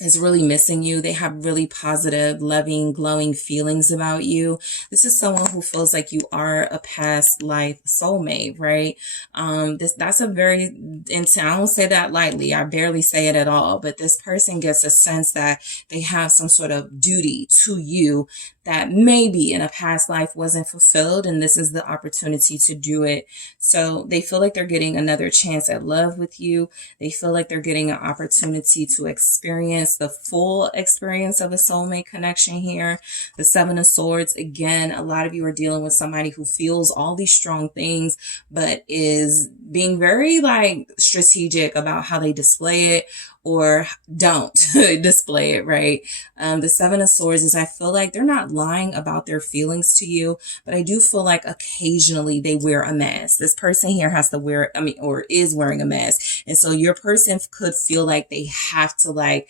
is really missing you. They have really positive, loving, glowing feelings about you. This is someone who feels like you are a past life soulmate, right? That's a very intense, I don't say that lightly. I barely say it at all, but this person gets a sense that they have some sort of duty to you that maybe in a past life wasn't fulfilled, and this is the opportunity to do it. So they feel like they're getting another chance at love with you. They feel like they're getting an opportunity to experience the full experience of a soulmate connection here. The Seven of Swords, again, a lot of you are dealing with somebody who feels all these strong things, but is being very like strategic about how they display it or don't display it, right? The Seven of Swords is, I feel like they're not lying about their feelings to you, but I do feel like occasionally they wear a mask. This person here has to wear, or is wearing a mask. And so your person could feel like they have to like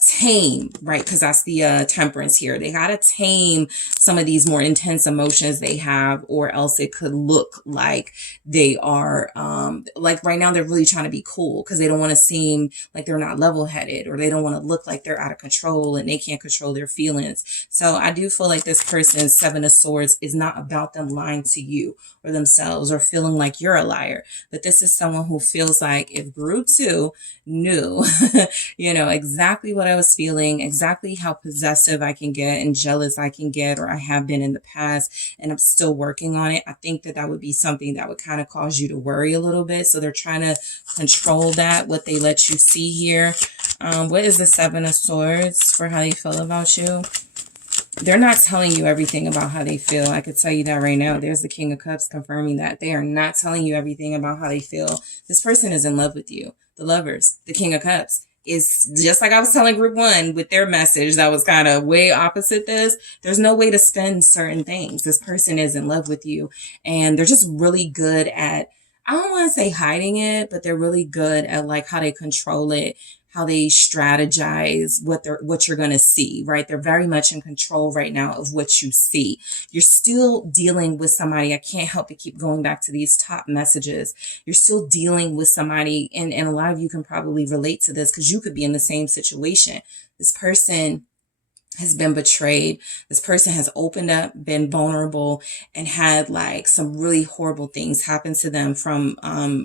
tame, right? Because that's the temperance here. They gotta tame some of these more intense emotions they have, or else it could look like they are like right now they're really trying to be cool because they don't want to seem like they're not level-headed, or they don't want to look like they're out of control and they can't control their feelings. So I do feel like this person's Seven of Swords is not about them lying to you or themselves or feeling like you're a liar, but this is someone who feels like if group 2 knew exactly what I was feeling, exactly how possessive I can get and jealous I can get, or I have been in the past, and I'm still working on it. I think that would be something that would kind of cause you to worry a little bit. So they're trying to control that, what they let you see here. What is the Seven of Swords for how they feel about you? They're not telling you everything about how they feel. I could tell you that right now. There's the King of Cups confirming that. They are not telling you everything about how they feel. This person is in love with you. The Lovers, the King of Cups, is just like I was telling group 1 with their message that was kind of way opposite this. There's no way to spend certain things. This person is in love with you, and they're just really good at, I don't want to say hiding it, but they're really good at like how they control it, how they strategize what you're going to see, right? They're very much in control right now of what you see. You're still dealing with somebody. I can't help but keep going back to these top messages. You're still dealing with somebody, and a lot of you can probably relate to this because you could be in the same situation. This person has been betrayed. This person has opened up, been vulnerable, and had like some really horrible things happen to them from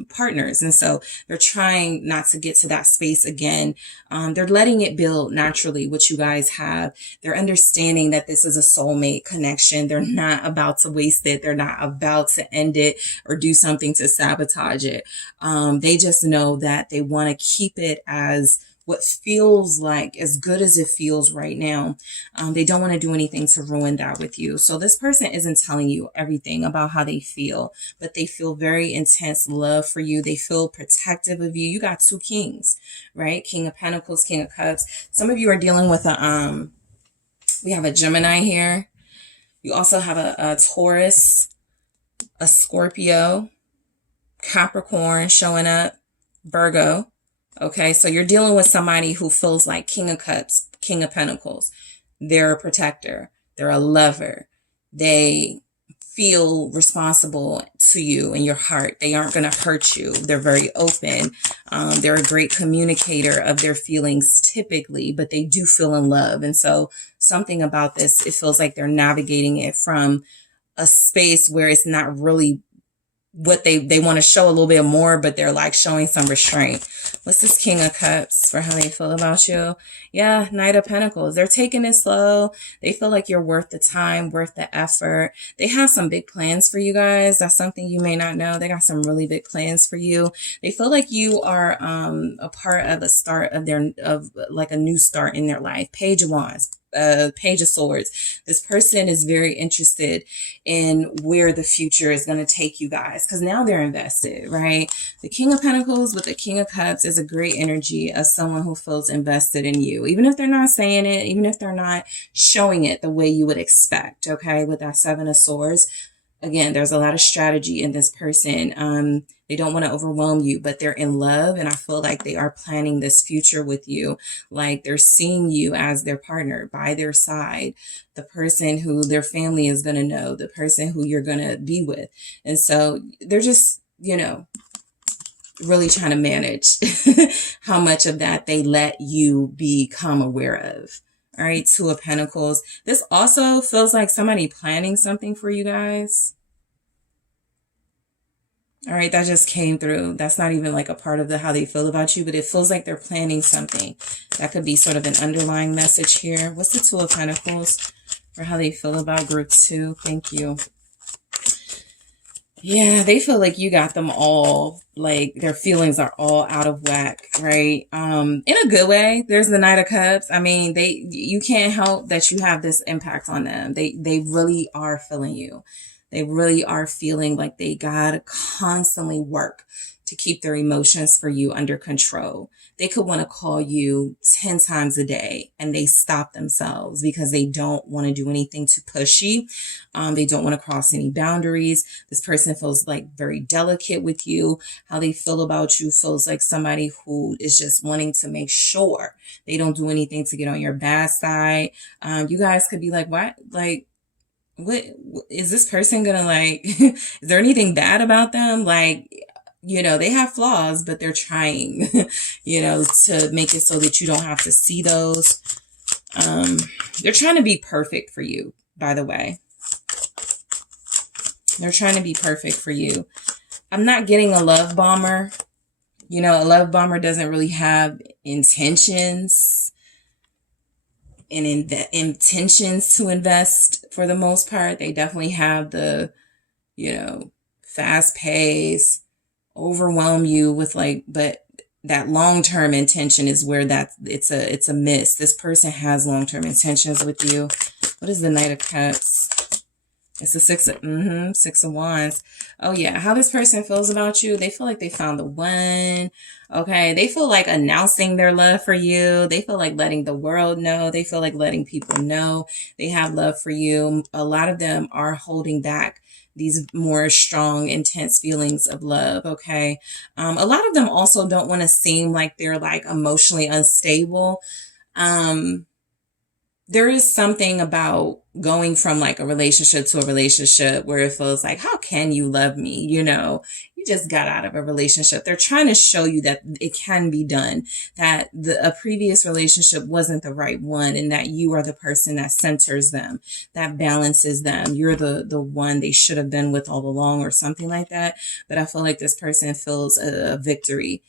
partners. And so they're trying not to get to that space again. They're letting it build naturally, what you guys have. They're understanding that this is a soulmate connection. They're not about to waste it. They're not about to end it or do something to sabotage it. They just know that they want to keep it as what feels like as good as it feels right now. They don't want to do anything to ruin that with you. So this person isn't telling you everything about how they feel, but they feel very intense love for you. They feel protective of you. You got two kings, right? King of Pentacles, King of Cups. Some of you are dealing with we have a Gemini here. You also have a Taurus, a Scorpio, Capricorn showing up, Virgo. Okay, so you're dealing with somebody who feels like King of Cups, King of Pentacles. They're a protector. They're a lover. They feel responsible to you in your heart. They aren't going to hurt you. They're very open. They're a great communicator of their feelings typically, but they do feel in love. And so something about this, it feels like they're navigating it from a space where it's not really what they want to show a little bit more, but they're like showing some restraint. What's this King of Cups for how they feel about you? Yeah, Knight of Pentacles. They're taking it slow. They feel like you're worth the time, worth the effort. They have some big plans for you guys. That's something you may not know. They got some really big plans for you. They feel like you are a part of the start of like a new start in their life. Page of Wands. Page of Swords. This person is very interested in where the future is going to take you guys, because now they're invested, right? The King of Pentacles with the King of Cups is a great energy of someone who feels invested in you, even if they're not saying it, even if they're not showing it the way you would expect. Okay, with that Seven of Swords, again, there's a lot of strategy in this person. They don't want to overwhelm you, but they're in love. And I feel like they are planning this future with you. Like they're seeing you as their partner, by their side, the person who their family is going to know, the person who you're going to be with. And so they're just, you know, really trying to manage how much of that they let you become aware of. All right, Two of Pentacles. This also feels like somebody planning something for you guys. All right, that just came through. That's not even like a part of how they feel about you, but it feels like they're planning something. That could be sort of an underlying message here. What's the Two of Pentacles for how they feel about group 2? Thank you. Yeah, they feel like you got them all, like their feelings are all out of whack, right? In a good way. There's the Knight of Cups. I mean, you can't help that you have this impact on them. They really are feeling you. They really are feeling like they gotta constantly work to keep their emotions for you under control. They could want to call you 10 times a day and they stop themselves because they don't want to do anything too pushy. They don't want to cross any boundaries. This person feels like very delicate with you. How they feel about you feels like somebody who is just wanting to make sure they don't do anything to get on your bad side. You guys could be like, what? Like, what is this person gonna like? Is there anything bad about them? Like, you know, they have flaws, but they're trying, you know, to make it so that you don't have to see those. They're trying to be perfect for you, by the way. They're trying to be perfect for you. I'm not getting a love bomber. You know, a love bomber doesn't really have intentions and intentions to invest for the most part. They definitely have the, you know, fast pace, overwhelm you with like, but that long-term intention is where it's a miss. This person has long-term intentions with you. What is the Knight of Cups? It's the Six of Wands. Oh yeah, how this person feels about you. They feel like they found the one. Okay, they feel like announcing their love for you. They feel like letting the world know. They feel like letting people know they have love for you. A lot of them are holding back these more strong, intense feelings of love. Okay. A lot of them also don't want to seem like they're like emotionally unstable. There is something about going from like a relationship to a relationship where it feels like, how can you love me? You know, you just got out of a relationship. They're trying to show you that it can be done, that a previous relationship wasn't the right one, and that you are the person that centers them, that balances them. You're the one they should have been with all along, or something like that. But I feel like this person feels a victory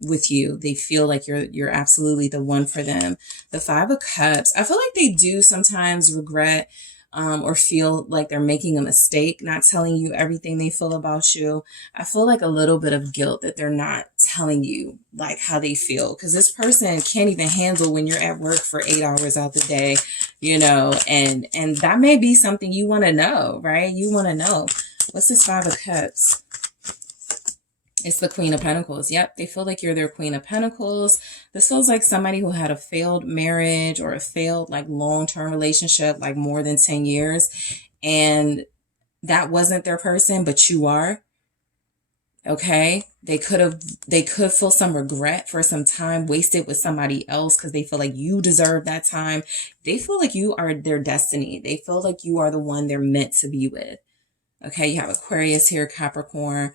with you. They feel like you're absolutely the one for them. The Five of Cups, I feel like they do sometimes regret or feel like they're making a mistake, not telling you everything they feel about you. I feel like a little bit of guilt that they're not telling you like how they feel, because this person can't even handle when you're at work for 8 hours out the day, you know, and that may be something you want to know, right? You want to know, what's this Five of Cups? It's the Queen of Pentacles. Yep, they feel like you're their Queen of Pentacles. This feels like somebody who had a failed marriage or a failed like long-term relationship, like more than 10 years. And that wasn't their person, but you are. Okay. They could feel some regret for some time wasted with somebody else because they feel like you deserve that time. They feel like you are their destiny. They feel like you are the one they're meant to be with. Okay. You have Aquarius here, Capricorn.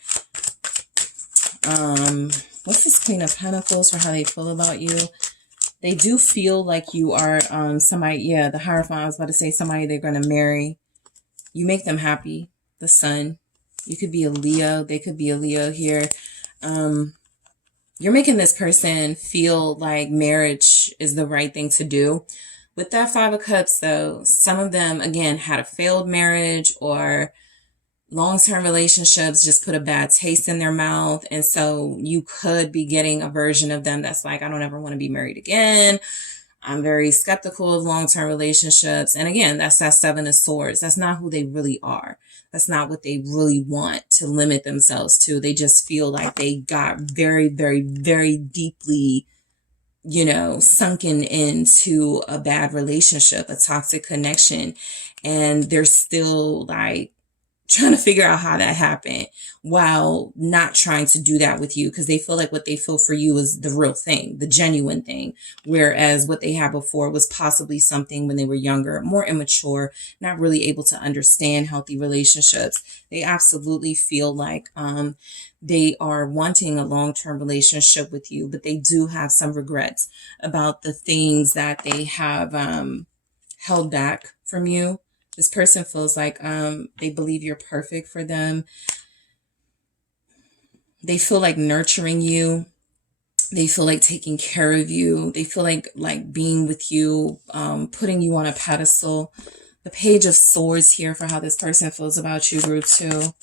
What's this Queen of Pentacles for how they feel about you? They do feel like you are somebody, yeah, the Hierophant, I was about to say somebody they're going to marry. You make them happy. The Sun. You could be a Leo. They could be a Leo here. You're making this person feel like marriage is the right thing to do. With that Five of Cups, though, some of them, again, had a failed marriage, or long-term relationships just put a bad taste in their mouth. And so you could be getting a version of them that's like, I don't ever want to be married again. I'm very skeptical of long-term relationships. And again, that's that Seven of Swords. That's not who they really are. That's not what they really want to limit themselves to. They just feel like they got very, very, very deeply, you know, sunken into a bad relationship, a toxic connection. And they're still like trying to figure out how that happened, while not trying to do that with you, because they feel like what they feel for you is the real thing, the genuine thing. Whereas what they had before was possibly something when they were younger, more immature, not really able to understand healthy relationships. They absolutely feel like they are wanting a long-term relationship with you, but they do have some regrets about the things that they have held back from you. This person feels like they believe you're perfect for them. They feel like nurturing you. They feel like taking care of you. They feel like being with you, putting you on a pedestal. The Page of Swords here for how this person feels about you, group 2.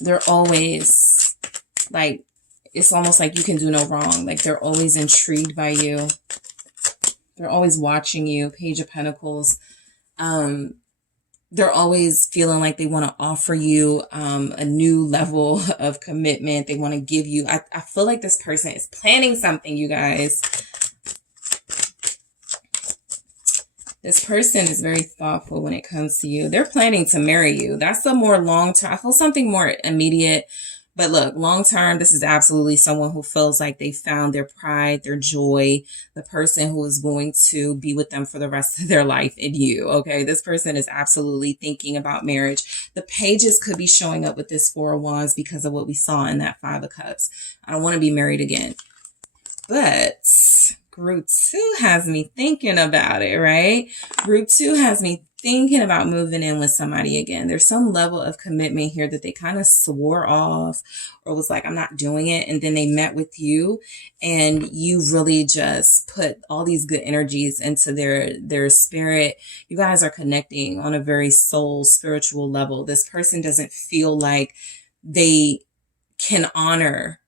They're always like, it's almost like you can do no wrong. Like they're always intrigued by you. They're always watching you. Page of Pentacles. They're always feeling like they want to offer you a new level of commitment. They want to give you. I feel like this person is planning something, you guys. This person is very thoughtful when it comes to you. They're planning to marry you. That's a more long-term. I feel something more immediate. But look, long-term, this is absolutely someone who feels like they found their pride, their joy, the person who is going to be with them for the rest of their life in you, okay? This person is absolutely thinking about marriage. The pages could be showing up with this Four of Wands because of what we saw in that Five of Cups. I don't want to be married again. But group 2 has me thinking about it, right? Group 2 has me thinking about moving in with somebody again. There's some level of commitment here that they kind of swore off, or was like, I'm not doing it. And then they met with you and you really just put all these good energies into their spirit. You guys are connecting on a very soul, spiritual level. This person doesn't feel like they can honor,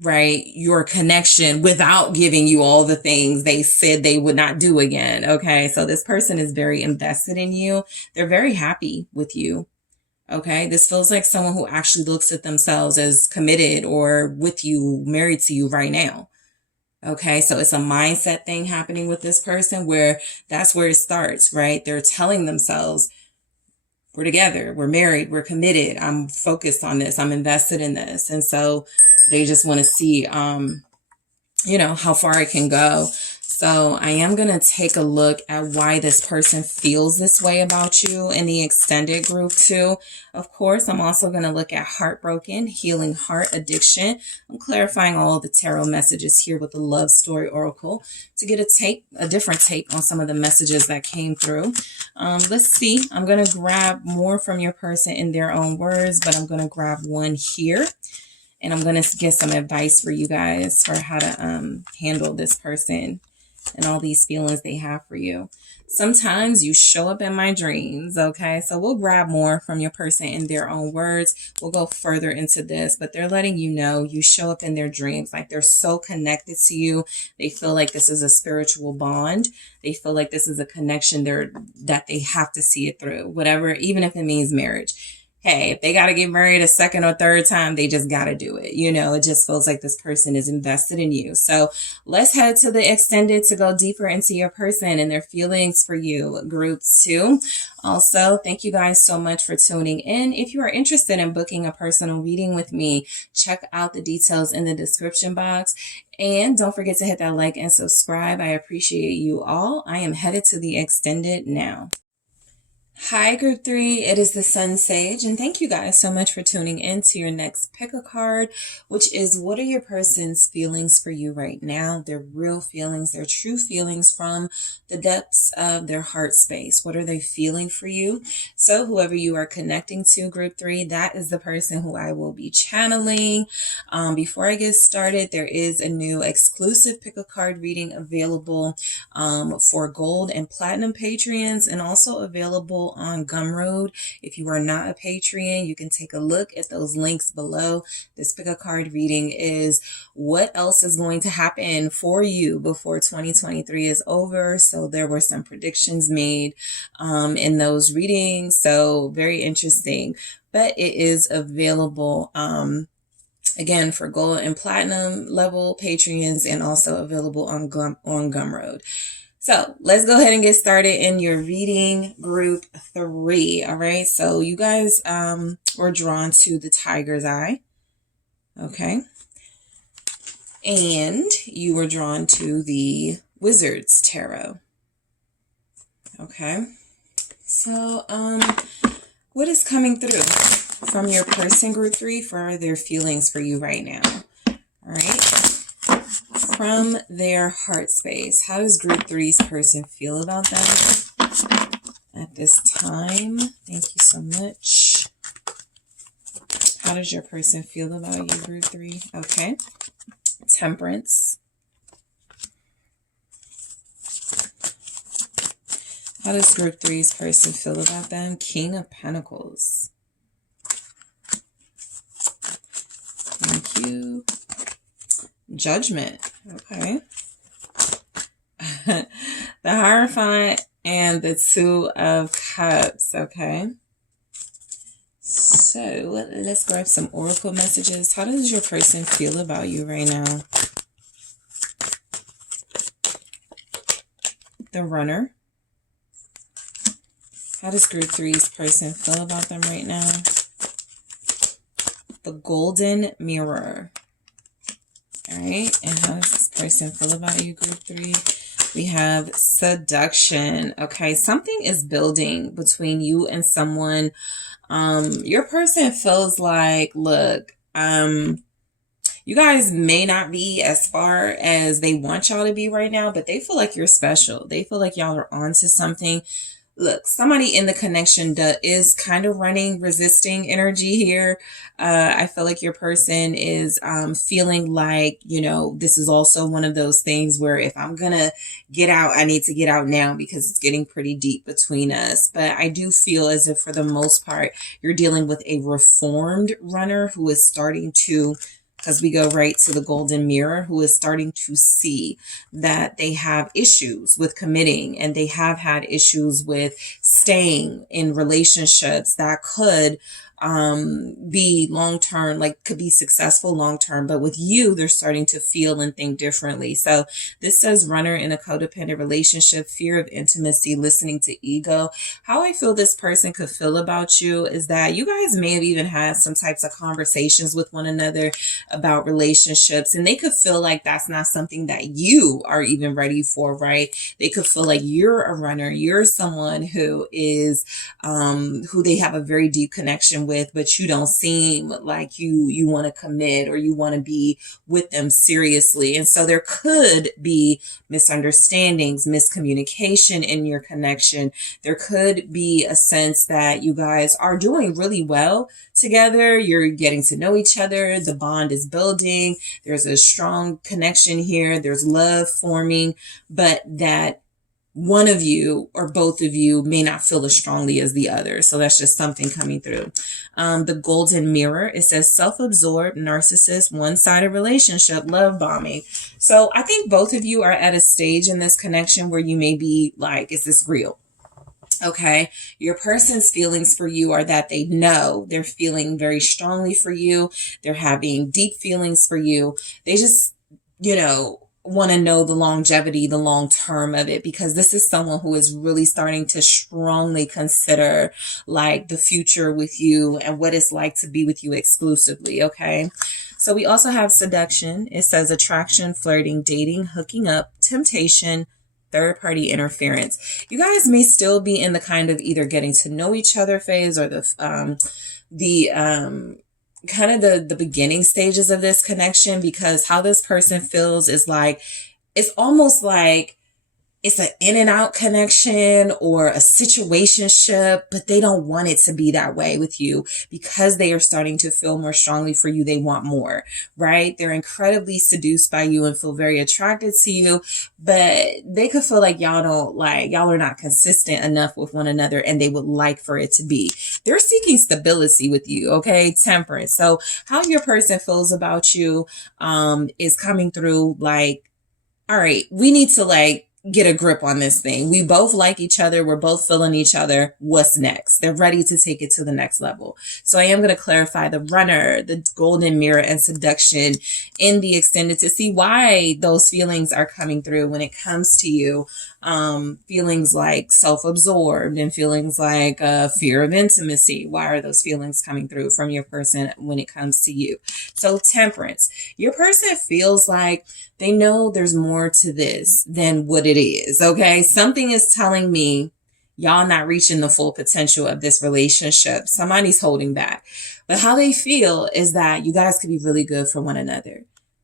right, your connection without giving you all the things they said they would not do again. Okay. So this person is very invested in you. They're very happy with you. Okay. This feels like someone who actually looks at themselves as committed or with you, married to you right now. Okay. So it's a mindset thing happening with this person where that's where it starts, right? They're telling themselves, we're together, we're married, we're committed. I'm focused on this. I'm invested in this. And so they just want to see, you know, how far it can go. So I am going to take a look at why this person feels this way about you in the extended group too. Of course, I'm also going to look at heartbroken, healing heart, addiction. I'm clarifying all the tarot messages here with the love story oracle to get a different take on some of the messages that came through. Let's see. I'm going to grab more from your person in their own words, but I'm going to grab one here. And I'm going to get some advice for you guys for how to handle this person and all these feelings they have for you. Sometimes you show up in my dreams, okay? So we'll grab more from your person in their own words. We'll go further into this, but they're letting you know you show up in their dreams. Like they're so connected to you. They feel like this is a spiritual bond. They feel like this is a connection that they have to see it through, whatever, even if it means marriage. Hey, if they got to get married a second or third time, they just got to do it. You know, it just feels like this person is invested in you. So let's head to the extended to go deeper into your person and their feelings for you, group 2. Also, thank you guys so much for tuning in. If you are interested in booking a personal reading with me, check out the details in the description box. And don't forget to hit that like and subscribe. I appreciate you all. I am headed to the extended now. Hi, Group 3. It is the SunSage, and thank you guys so much for tuning in to your next pick a card, which is what are your person's feelings for you right now? Their real feelings, their true feelings from the depths of their heart space. What are they feeling for you? So whoever you are connecting to, Group 3, that is the person who I will be channeling. Before I get started, there is a new exclusive pick a card reading available for gold and platinum Patreons, and also available on Gumroad. If you are not a Patreon, you can take a look at those links below. This pick a card reading is what else is going to happen for you before 2023 is over. So there were some predictions made in those readings. So very interesting, but it is available again for gold and platinum level Patreons, and also available on Gumroad. So let's go ahead and get started in your reading, Group 3. All right. So you guys were drawn to the Tiger's Eye. Okay. And you were drawn to the Wizard's Tarot. Okay. So what is coming through from your person, Group 3, for their feelings for you right now? All right. From their heart space, how does Group 3's person feel about them at this time? Thank you so much. How does your person feel about you, Group 3? Okay. Temperance. How does Group 3's person feel about them? King of Pentacles. Thank you. Judgment. Okay. The Hierophant and the Two of Cups. Okay. So let's grab some oracle messages. How does your person feel about you right now? The Runner. How does Group 3's person feel about them right now? The Golden Mirror. All right, and how does this person feel about you, Group 3? We have Seduction. Okay, something is building between you and someone. Your person feels like, look, you guys may not be as far as they want y'all to be right now, but they feel like you're special. They feel like y'all are onto something. Look, somebody in the connection is kind of running resisting energy here. I feel like your person is feeling like, you know, this is also one of those things where if I'm going to get out, I need to get out now because it's getting pretty deep between us. But I do feel as if for the most part, you're dealing with a reformed runner who is starting to, because we go right to the Golden Mirror, who is starting to see that they have issues with committing, and they have had issues with staying in relationships that could be long-term, like could be successful long-term, but with you, they're starting to feel and think differently. So this says runner in a codependent relationship, fear of intimacy, listening to ego. How I feel this person could feel about you is that you guys may have even had some types of conversations with one another about relationships, and they could feel like that's not something that you are even ready for, right? They could feel like you're a runner, you're someone who is who they have a very deep connection with, but you don't seem like you want to commit or you want to be with them seriously. And so there could be misunderstandings, miscommunication in your connection. There could be a sense that you guys are doing really well together. You're getting to know each other. The bond is building. There's a strong connection here. There's love forming, but that one of you or both of you may not feel as strongly as the other. So that's just something coming through. The golden mirror, it says self-absorbed, narcissist, one-sided relationship, love bombing. So I think both of you are at a stage in this connection where you may be like, is this real? Okay. Your person's feelings for you are that they know they're feeling very strongly for you. They're having deep feelings for you. They just, want to know the longevity, the long term of it, because this is someone who is really starting to strongly consider like the future with you and what it's like to be with you exclusively. Okay. So we also have seduction. It says attraction, flirting, dating, hooking up, temptation, third party interference. You guys may still be in the kind of either getting to know each other phase or the beginning stages of this connection, because how this person feels is like, it's almost like it's an in and out connection or a situationship, but they don't want it to be that way with you because they are starting to feel more strongly for you. They want more, right? They're incredibly seduced by you and feel very attracted to you, but they could feel like y'all are not consistent enough with one another and they would like for it to be. They're seeking stability with you, okay? Temperance. So how your person feels about you is coming through like, all right, we need to get a grip on this thing. We both like each other. We're both feeling each other. What's next? They're ready to take it to the next level. So I am going to clarify the runner, the golden mirror, and seduction in the extended to see why those feelings are coming through when it comes to you. Feelings like self-absorbed and feelings like fear of intimacy. Why are those feelings coming through from your person when it comes to you? So temperance, your person feels like they know there's more to this than what it is. Okay. Something is telling me y'all not reaching the full potential of this relationship. Somebody's holding back, but how they feel is that you guys could be really good for one another.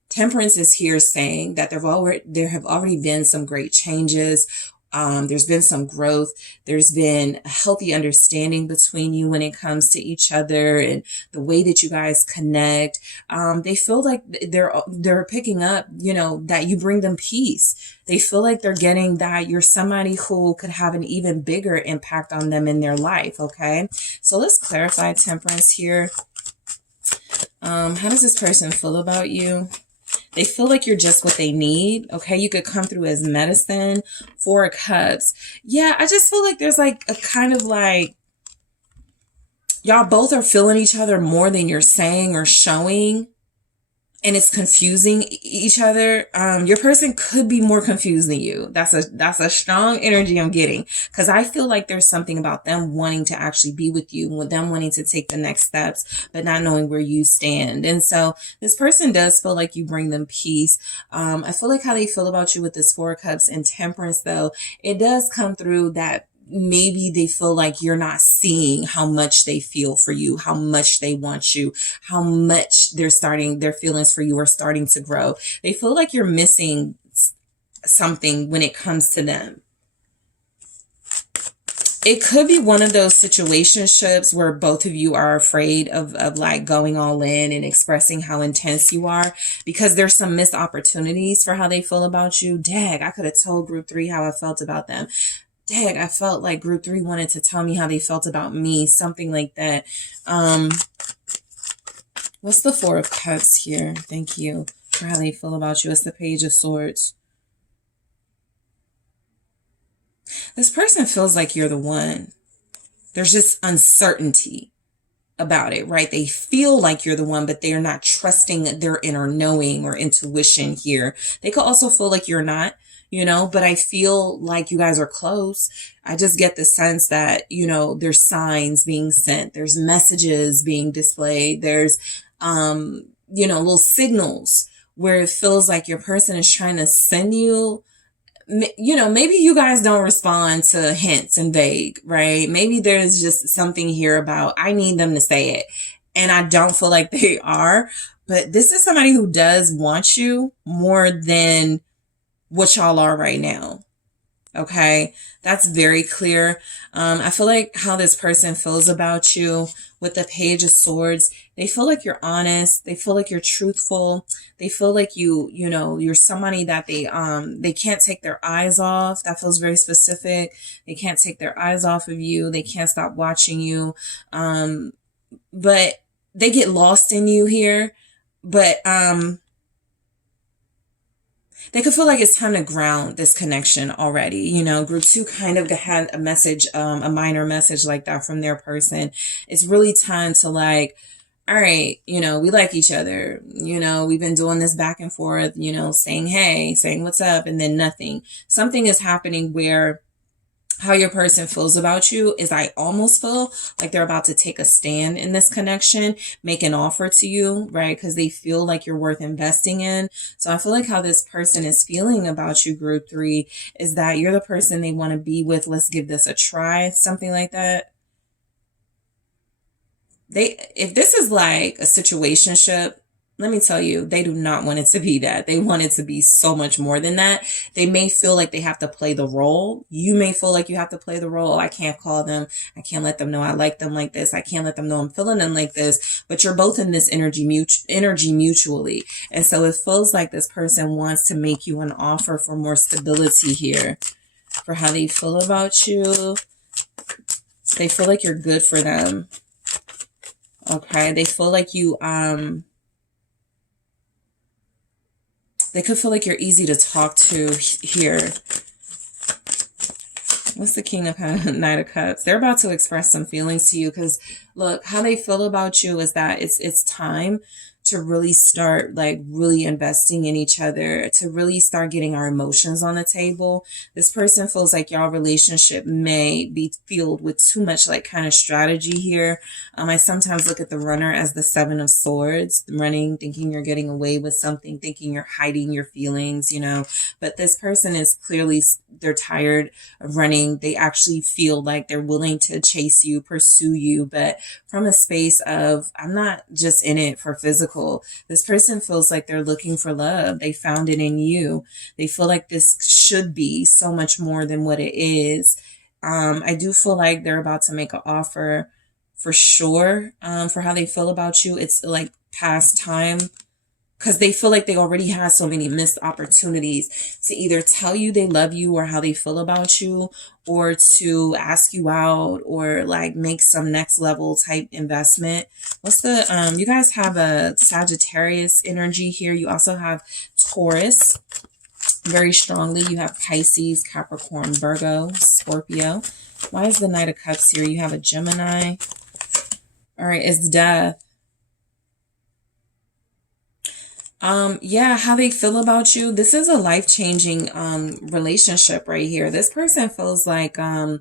Temperance is here saying that there have already been some great changes. There's been some growth. There's been a healthy understanding between you when it comes to each other and the way that you guys connect. They feel like they're picking up, that you bring them peace. They feel like they're getting that you're somebody who could have an even bigger impact on them in their life. Okay. So let's clarify temperance here. How does this person feel about you? They feel like you're just what they need. Okay. You could come through as medicine. 4 of Cups. Yeah. I just feel like there's like a kind of like, y'all both are feeling each other more than you're saying or showing. And it's confusing each other. Your person could be more confused than you. That's a strong energy I'm getting, because I feel like there's something about them wanting to actually be with you, with them wanting to take the next steps, but not knowing where you stand. And so this person does feel like you bring them peace. I feel like how they feel about you with this 4 of Cups and temperance, though, it does come through that maybe they feel like you're not seeing how much they feel for you, how much they want you, how much their feelings for you are starting to grow. They feel like you're missing something when it comes to them. It could be one of those situationships where both of you are afraid of like going all in and expressing how intense you are, because there's some missed opportunities for how they feel about you. Dag, I could have told group 3 how I felt about them. Dag, I felt like group 3 wanted to tell me how they felt about me, something like that. What's the 4 of Cups here? Thank you for how they feel about you. It's the Page of Swords. This person feels like you're the one. There's just uncertainty about it, right? They feel like you're the one, but they're not trusting their inner knowing or intuition here. They could also feel like you're not, but I feel like you guys are close. I just get the sense that, there's signs being sent. There's messages being displayed. There's, little signals where it feels like your person is trying to send you, maybe you guys don't respond to hints and vague, right? Maybe there's just something here about, I need them to say it. And I don't feel like they are, but this is somebody who does want you more than what y'all are right now. Okay, that's very clear. I feel like how this person feels about you with the Page of Swords, they feel like you're honest. They feel like you're truthful. They feel like you're somebody that they can't take their eyes off. That feels very specific. They can't take their eyes off of you. They can't stop watching you. But they get lost in you here. But, they could feel like it's time to ground this connection already. Group 2 kind of had a message, a minor message like that from their person. It's really time to all right, we like each other. We've been doing this back and forth, saying, hey, saying what's up, and then nothing. Something is happening where how your person feels about you is, I almost feel like they're about to take a stand in this connection, make an offer to you, right? Because they feel like you're worth investing in. So I feel like how this person is feeling about you, Group 3, is that you're the person they want to be with. Let's give this a try. Something like that. If this is like a situationship, let me tell you, they do not want it to be that. They want it to be so much more than that. They may feel like they have to play the role. You may feel like you have to play the role. I can't call them. I can't let them know I like them like this. I can't let them know I'm feeling them like this. But you're both in this energy mutually. And so it feels like this person wants to make you an offer for more stability here, for how they feel about you. They feel like you're good for them. Okay. They feel like you, they could feel like you're easy to talk to here. What's the King of Knight of Cups? They're about to express some feelings to you because, look, how they feel about you is that it's time to really start really investing in each other, to really start getting our emotions on the table. This person feels like y'all relationship may be filled with too much kind of strategy here. I sometimes look at the runner as the 7 of Swords, running, thinking you're getting away with something, thinking you're hiding your feelings, but this person is clearly, they're tired of running. They actually feel like they're willing to chase you, pursue you, but from a space of, I'm not just in it for physical. This person feels like they're looking for love. They found it in you. They feel like this should be so much more than what it is. I do feel like they're about to make an offer for sure, for how they feel about you. It's like past time, because they feel like they already had so many missed opportunities to either tell you they love you or how they feel about you, or to ask you out, or make some next level type investment. What's the, you guys have a Sagittarius energy here. You also have Taurus very strongly. You have Pisces, Capricorn, Virgo, Scorpio. Why is the Knight of Cups here? You have a Gemini. All right, it's death. Yeah, how they feel about you. This is a life-changing relationship right here. This person feels like they're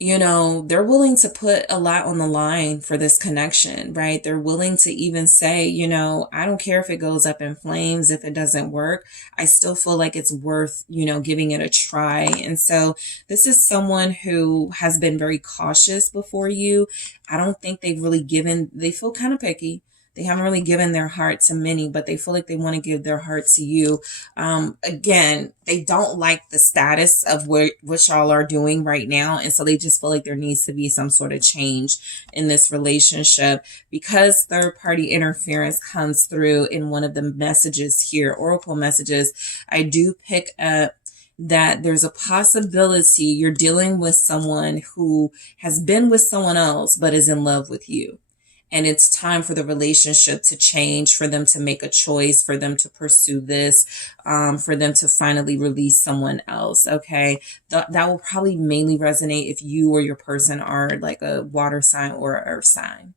willing to put a lot on the line for this connection, right? They're willing to even say, I don't care if it goes up in flames, if it doesn't work, I still feel like it's worth, giving it a try. And so this is someone who has been very cautious before you. I don't think they've really they feel kind of picky. They haven't really given their heart to many, but they feel like they want to give their heart to you. Again, they don't like the status of what y'all are doing right now. And so they just feel like there needs to be some sort of change in this relationship, because third party interference comes through in one of the messages here, oracle messages. I do pick up that there's a possibility you're dealing with someone who has been with someone else, but is in love with you. And it's time for the relationship to change, for them to make a choice, for them to pursue this, for them to finally release someone else. Okay. That will probably mainly resonate if you or your person are like a water sign or an earth sign.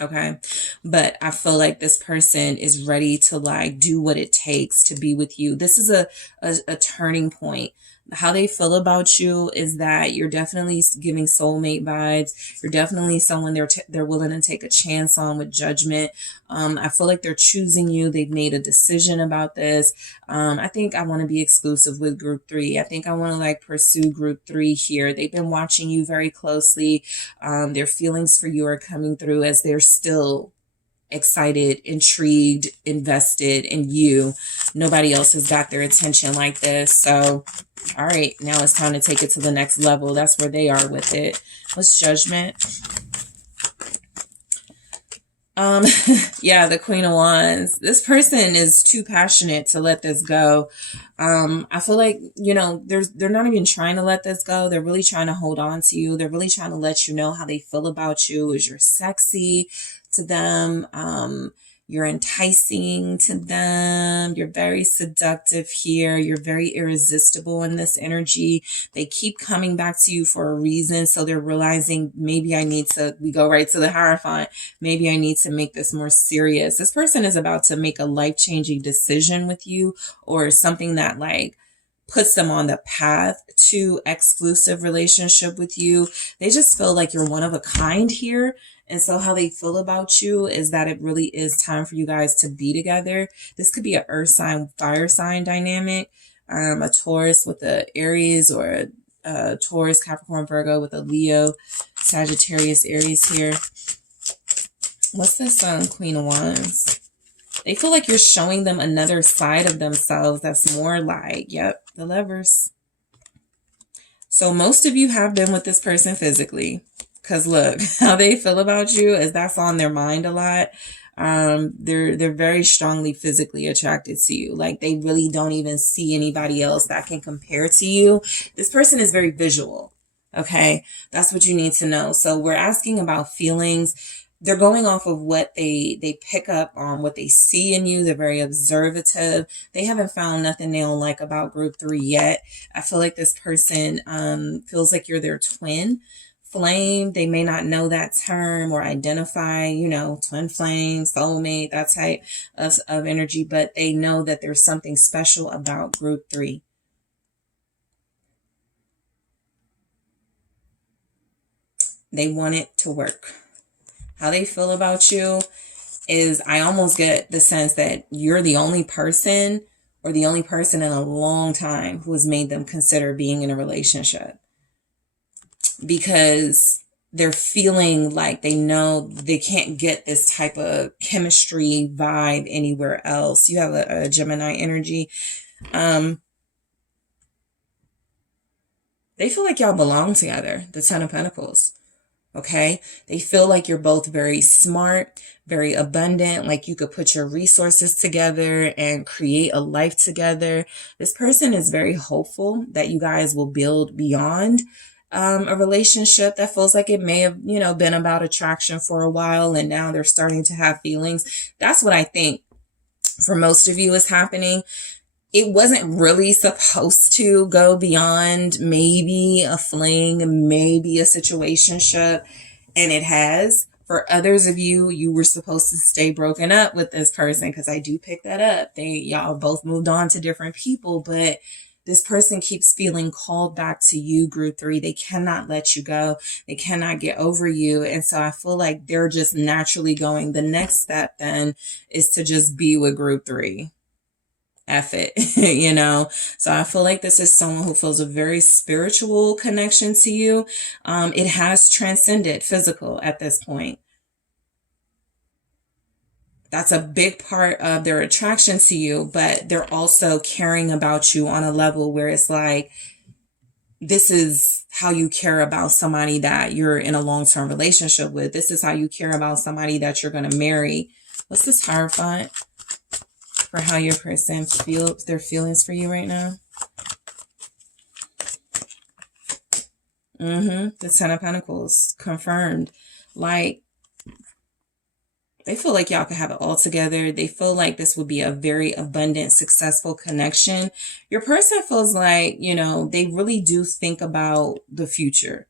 Okay. But I feel like this person is ready to like do what it takes to be with you. This is a turning point. How they feel about you is that you're definitely giving soulmate vibes. You're definitely someone they're willing to take a chance on with judgment. I feel like they're choosing you. They've made a decision about this. I think I want to be exclusive with group 3. I think I want to like pursue group 3 here. They've been watching you very closely. Their feelings for you are coming through as they're still excited, intrigued, invested in you. Nobody else has got their attention like this. So, all right, now it's time to take it to the next level. That's where they are with it. What's Judgment? Yeah, the Queen of Wands. This person is too passionate to let this go. I feel like, you know, they're not even trying to let this go. They're really trying to hold on to you. They're really trying to let you know how they feel about you. Is you're sexy to them. You're enticing to them. You're very seductive here. You're very irresistible in this energy. They keep coming back to you for a reason. So they're realizing maybe we go right to the Hierophant. Maybe I need to make this more serious. This person is about to make a life-changing decision with you, or something that like puts them on the path to exclusive relationship with you. They just feel like you're one of a kind here. And so how they feel about you is that it really is time for you guys to be together. This could be an earth sign, fire sign dynamic, a Taurus with a Aries, or a Taurus, Capricorn, Virgo with a Leo, Sagittarius, Aries here. What's this Queen of Wands? They feel like you're showing them another side of themselves that's more like, yep, the Lovers. So most of you have been with this person physically. Because look, how they feel about you is that's on their mind a lot. They're very strongly physically attracted to you. Like they really don't even see anybody else that can compare to you. This person is very visual. Okay. That's what you need to know. So we're asking about feelings. They're going off of what they pick up on, what they see in you. They're very observative. They haven't found nothing they don't like about group 3 yet. I feel like this person feels like you're their twin flame. They may not know that term or identify, you know, twin flame, soulmate, that type of energy, but they know that there's something special about group 3. They want it to work. How they feel about you is, I almost get the sense that you're the only person, or the only person in a long time, who has made them consider being in a relationship. Because they're feeling like they know they can't get this type of chemistry vibe anywhere else. You have a Gemini energy. They feel like y'all belong together. The Ten of Pentacles. Okay. They feel like you're both very smart, very abundant, like you could put your resources together and create a life together. This person is very hopeful that you guys will build beyond a relationship that feels like it may have, you know, been about attraction for a while, and now they're starting to have feelings. That's what I think for most of you is happening. It wasn't really supposed to go beyond maybe a fling, maybe a situationship, and it has. For others of you, you were supposed to stay broken up with this person, because I do pick that up. Y'all both moved on to different people, but this person keeps feeling called back to you, group 3. They cannot let you go. They cannot get over you. And so I feel like they're just naturally going, the next step then is to just be with group 3. F it, you know? So I feel like this is someone who feels a very spiritual connection to you. It has transcended physical at this point. That's a big part of their attraction to you, but they're also caring about you on a level where it's like, this is how you care about somebody that you're in a long-term relationship with. This is how you care about somebody that you're going to marry. What's this Hierophant for how your person feels, their feelings for you right now? The Ten of Pentacles, confirmed. Like, they feel like y'all could have it all together. They feel like this would be a very abundant, successful connection. Your person feels like, you know, they really do think about the future.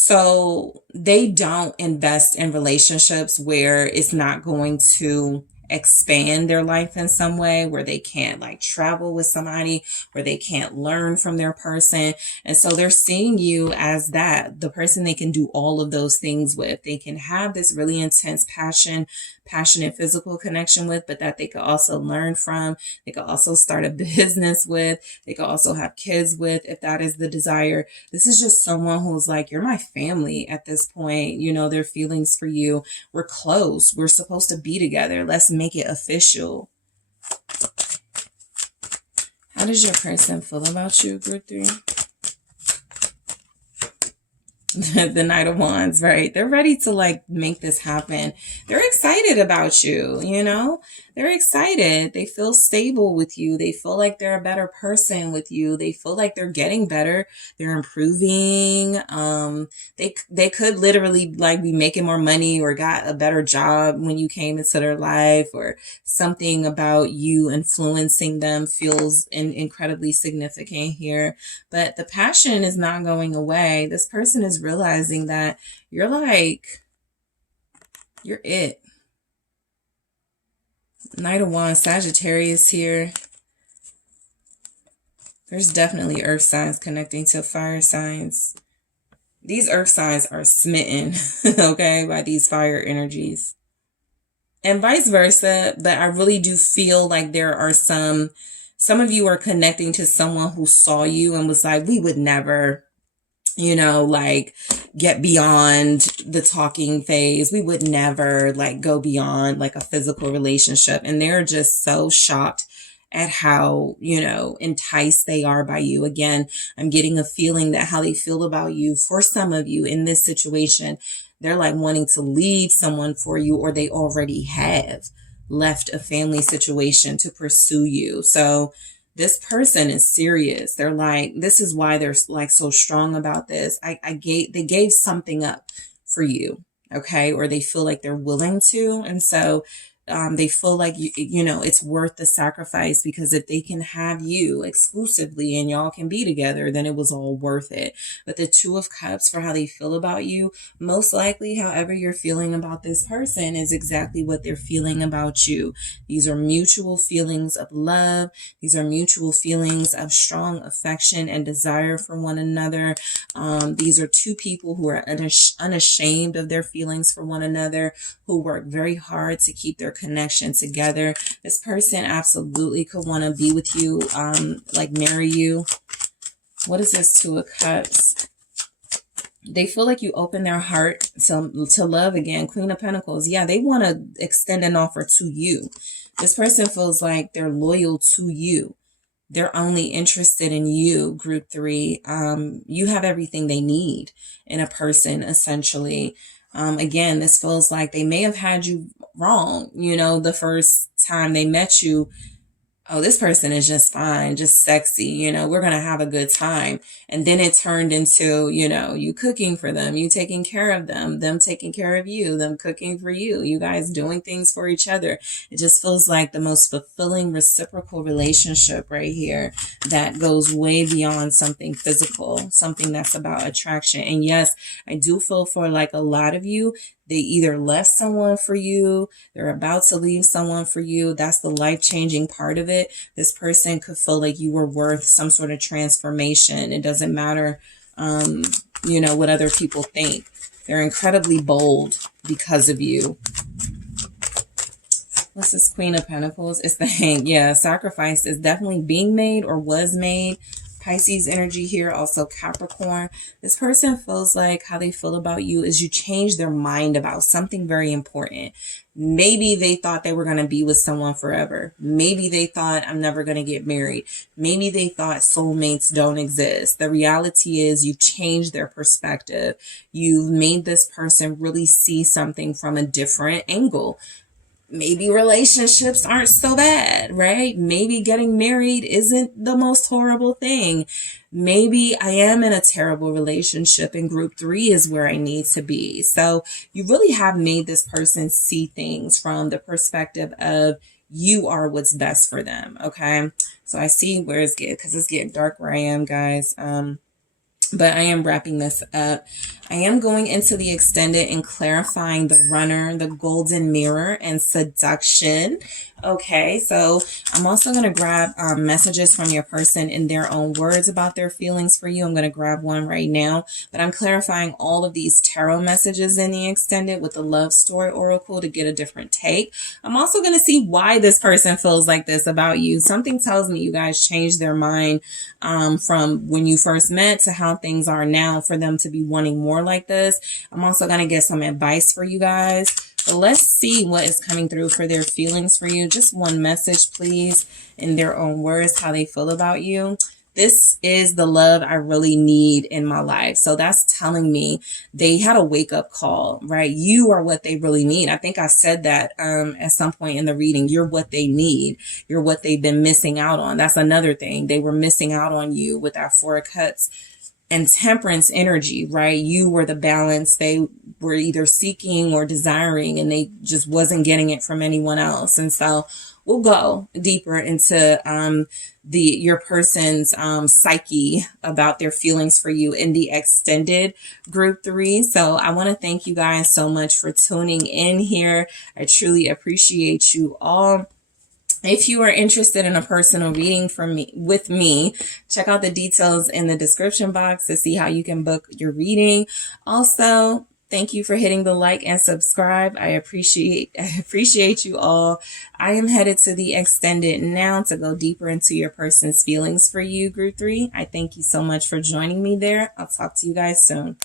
So they don't invest in relationships where it's not going to expand their life in some way, where they can't like travel with somebody, where they can't learn from their person. And so they're seeing you as that, the person they can do all of those things with. They can have this really intense passionate physical connection with, but that they could also learn from. They could also start a business with. They could also have kids with, if that is the desire. This is just someone who's like, you're my family at this point. You know, their feelings for you. We're close. We're supposed to be together. Let's make it official. How does your person feel about you, group 3? The Knight of Wands, right? They're ready to like make this happen. They're excited about you, you know? They're excited. They feel stable with you. They feel like they're a better person with you. They feel like they're getting better. They're improving. They could literally like be making more money or got a better job when you came into their life, or something about you influencing them feels incredibly significant here. But the passion is not going away. This person is realizing that you're it. Knight of Wands, Sagittarius here. There's definitely earth signs connecting to fire signs. These earth signs are smitten, okay, by these fire energies. And vice versa. But I really do feel like there are some of you are connecting to someone who saw you and was like, we would never, you know, like get beyond the talking phase. We would never like go beyond like a physical relationship. And they're just so shocked at how, you know, enticed they are by you. Again, I'm getting a feeling that how they feel about you, for some of you in this situation, they're like wanting to leave someone for you, or they already have left a family situation to pursue you. So this person is serious. They're like, this is why they're like so strong about this. They gave something up for you. Okay. Or they feel like they're willing to. And so they feel like, you know, it's worth the sacrifice, because if they can have you exclusively and y'all can be together, then it was all worth it. But the Two of Cups, for how they feel about you, most likely, however you're feeling about this person is exactly what they're feeling about you. These are mutual feelings of love. These are mutual feelings of strong affection and desire for one another. These are two people who are unashamed of their feelings for one another, who work very hard to keep their connection together. This person absolutely could want to be with you, like marry you. What is this Two of Cups? They feel like you open their heart to love again. Queen of Pentacles. Yeah, they want to extend an offer to you. This person feels like they're loyal to you. They're only interested in you, group 3. You have everything they need in a person, essentially. Again, this feels like they may have had you wrong. You know, the first time they met you, oh, this person is just fine, just sexy, you know, we're going to have a good time. And then it turned into, you know, you cooking for them, you taking care of them taking care of you, them cooking for you, you guys doing things for each other. It just feels like the most fulfilling reciprocal relationship right here that goes way beyond something physical, something that's about attraction. And yes, I do feel for like a lot of you, they either left someone for you, they're about to leave someone for you. That's the life-changing part of it. This person could feel like you were worth some sort of transformation. It doesn't matter, you know, what other people think. They're incredibly bold because of you. What's this Queen of Pentacles? It's the Hang. Yeah, sacrifice is definitely being made or was made. Pisces energy here, also Capricorn. This person feels like how they feel about you is you change their mind about something very important. Maybe they thought they were going to be with someone forever. Maybe they thought, I'm never going to get married. Maybe they thought soulmates don't exist. The reality is you've changed their perspective. You've made this person really see something from a different angle. Maybe relationships aren't so bad, right? Maybe getting married isn't the most horrible thing. Maybe I am in a terrible relationship and group 3 is where I need to be. So you really have made this person see things from the perspective of you are what's best for them, okay? So I see where it's getting, because it's getting dark where I am, guys. but I am wrapping this up. I am going into the extended and clarifying the runner, the golden mirror, and seduction. Okay, so I'm also going to grab messages from your person in their own words about their feelings for you. I'm going to grab one right now, but I'm clarifying all of these tarot messages in the extended with the love story oracle to get a different take. I'm also going to see why this person feels like this about you. Something tells me you guys changed their mind from when you first met to how things are now for them to be wanting more like this. I'm also going to get some advice for you guys. But let's see what is coming through for their feelings for you. Just one message, please, in their own words, how they feel about you. This is the love I really need in my life. So that's telling me they had a wake-up call, right? You are what they really need. I think I said that at some point in the reading. You're what they need. You're what they've been missing out on. That's another thing. They were missing out on you with that Four of Cups and Temperance energy, right? You were the balance they were either seeking or desiring, and they just wasn't getting it from anyone else. And so we'll go deeper into your person's psyche about their feelings for you in the extended group 3. So I want to thank you guys so much for tuning in here. I truly appreciate you all. If you are interested in a personal reading with me, check out the details in the description box to see how you can book your reading. Also, thank you for hitting the like and subscribe. I appreciate you all. I am headed to the extended now to go deeper into your person's feelings for you, group 3. I thank you so much for joining me there. I'll talk to you guys soon.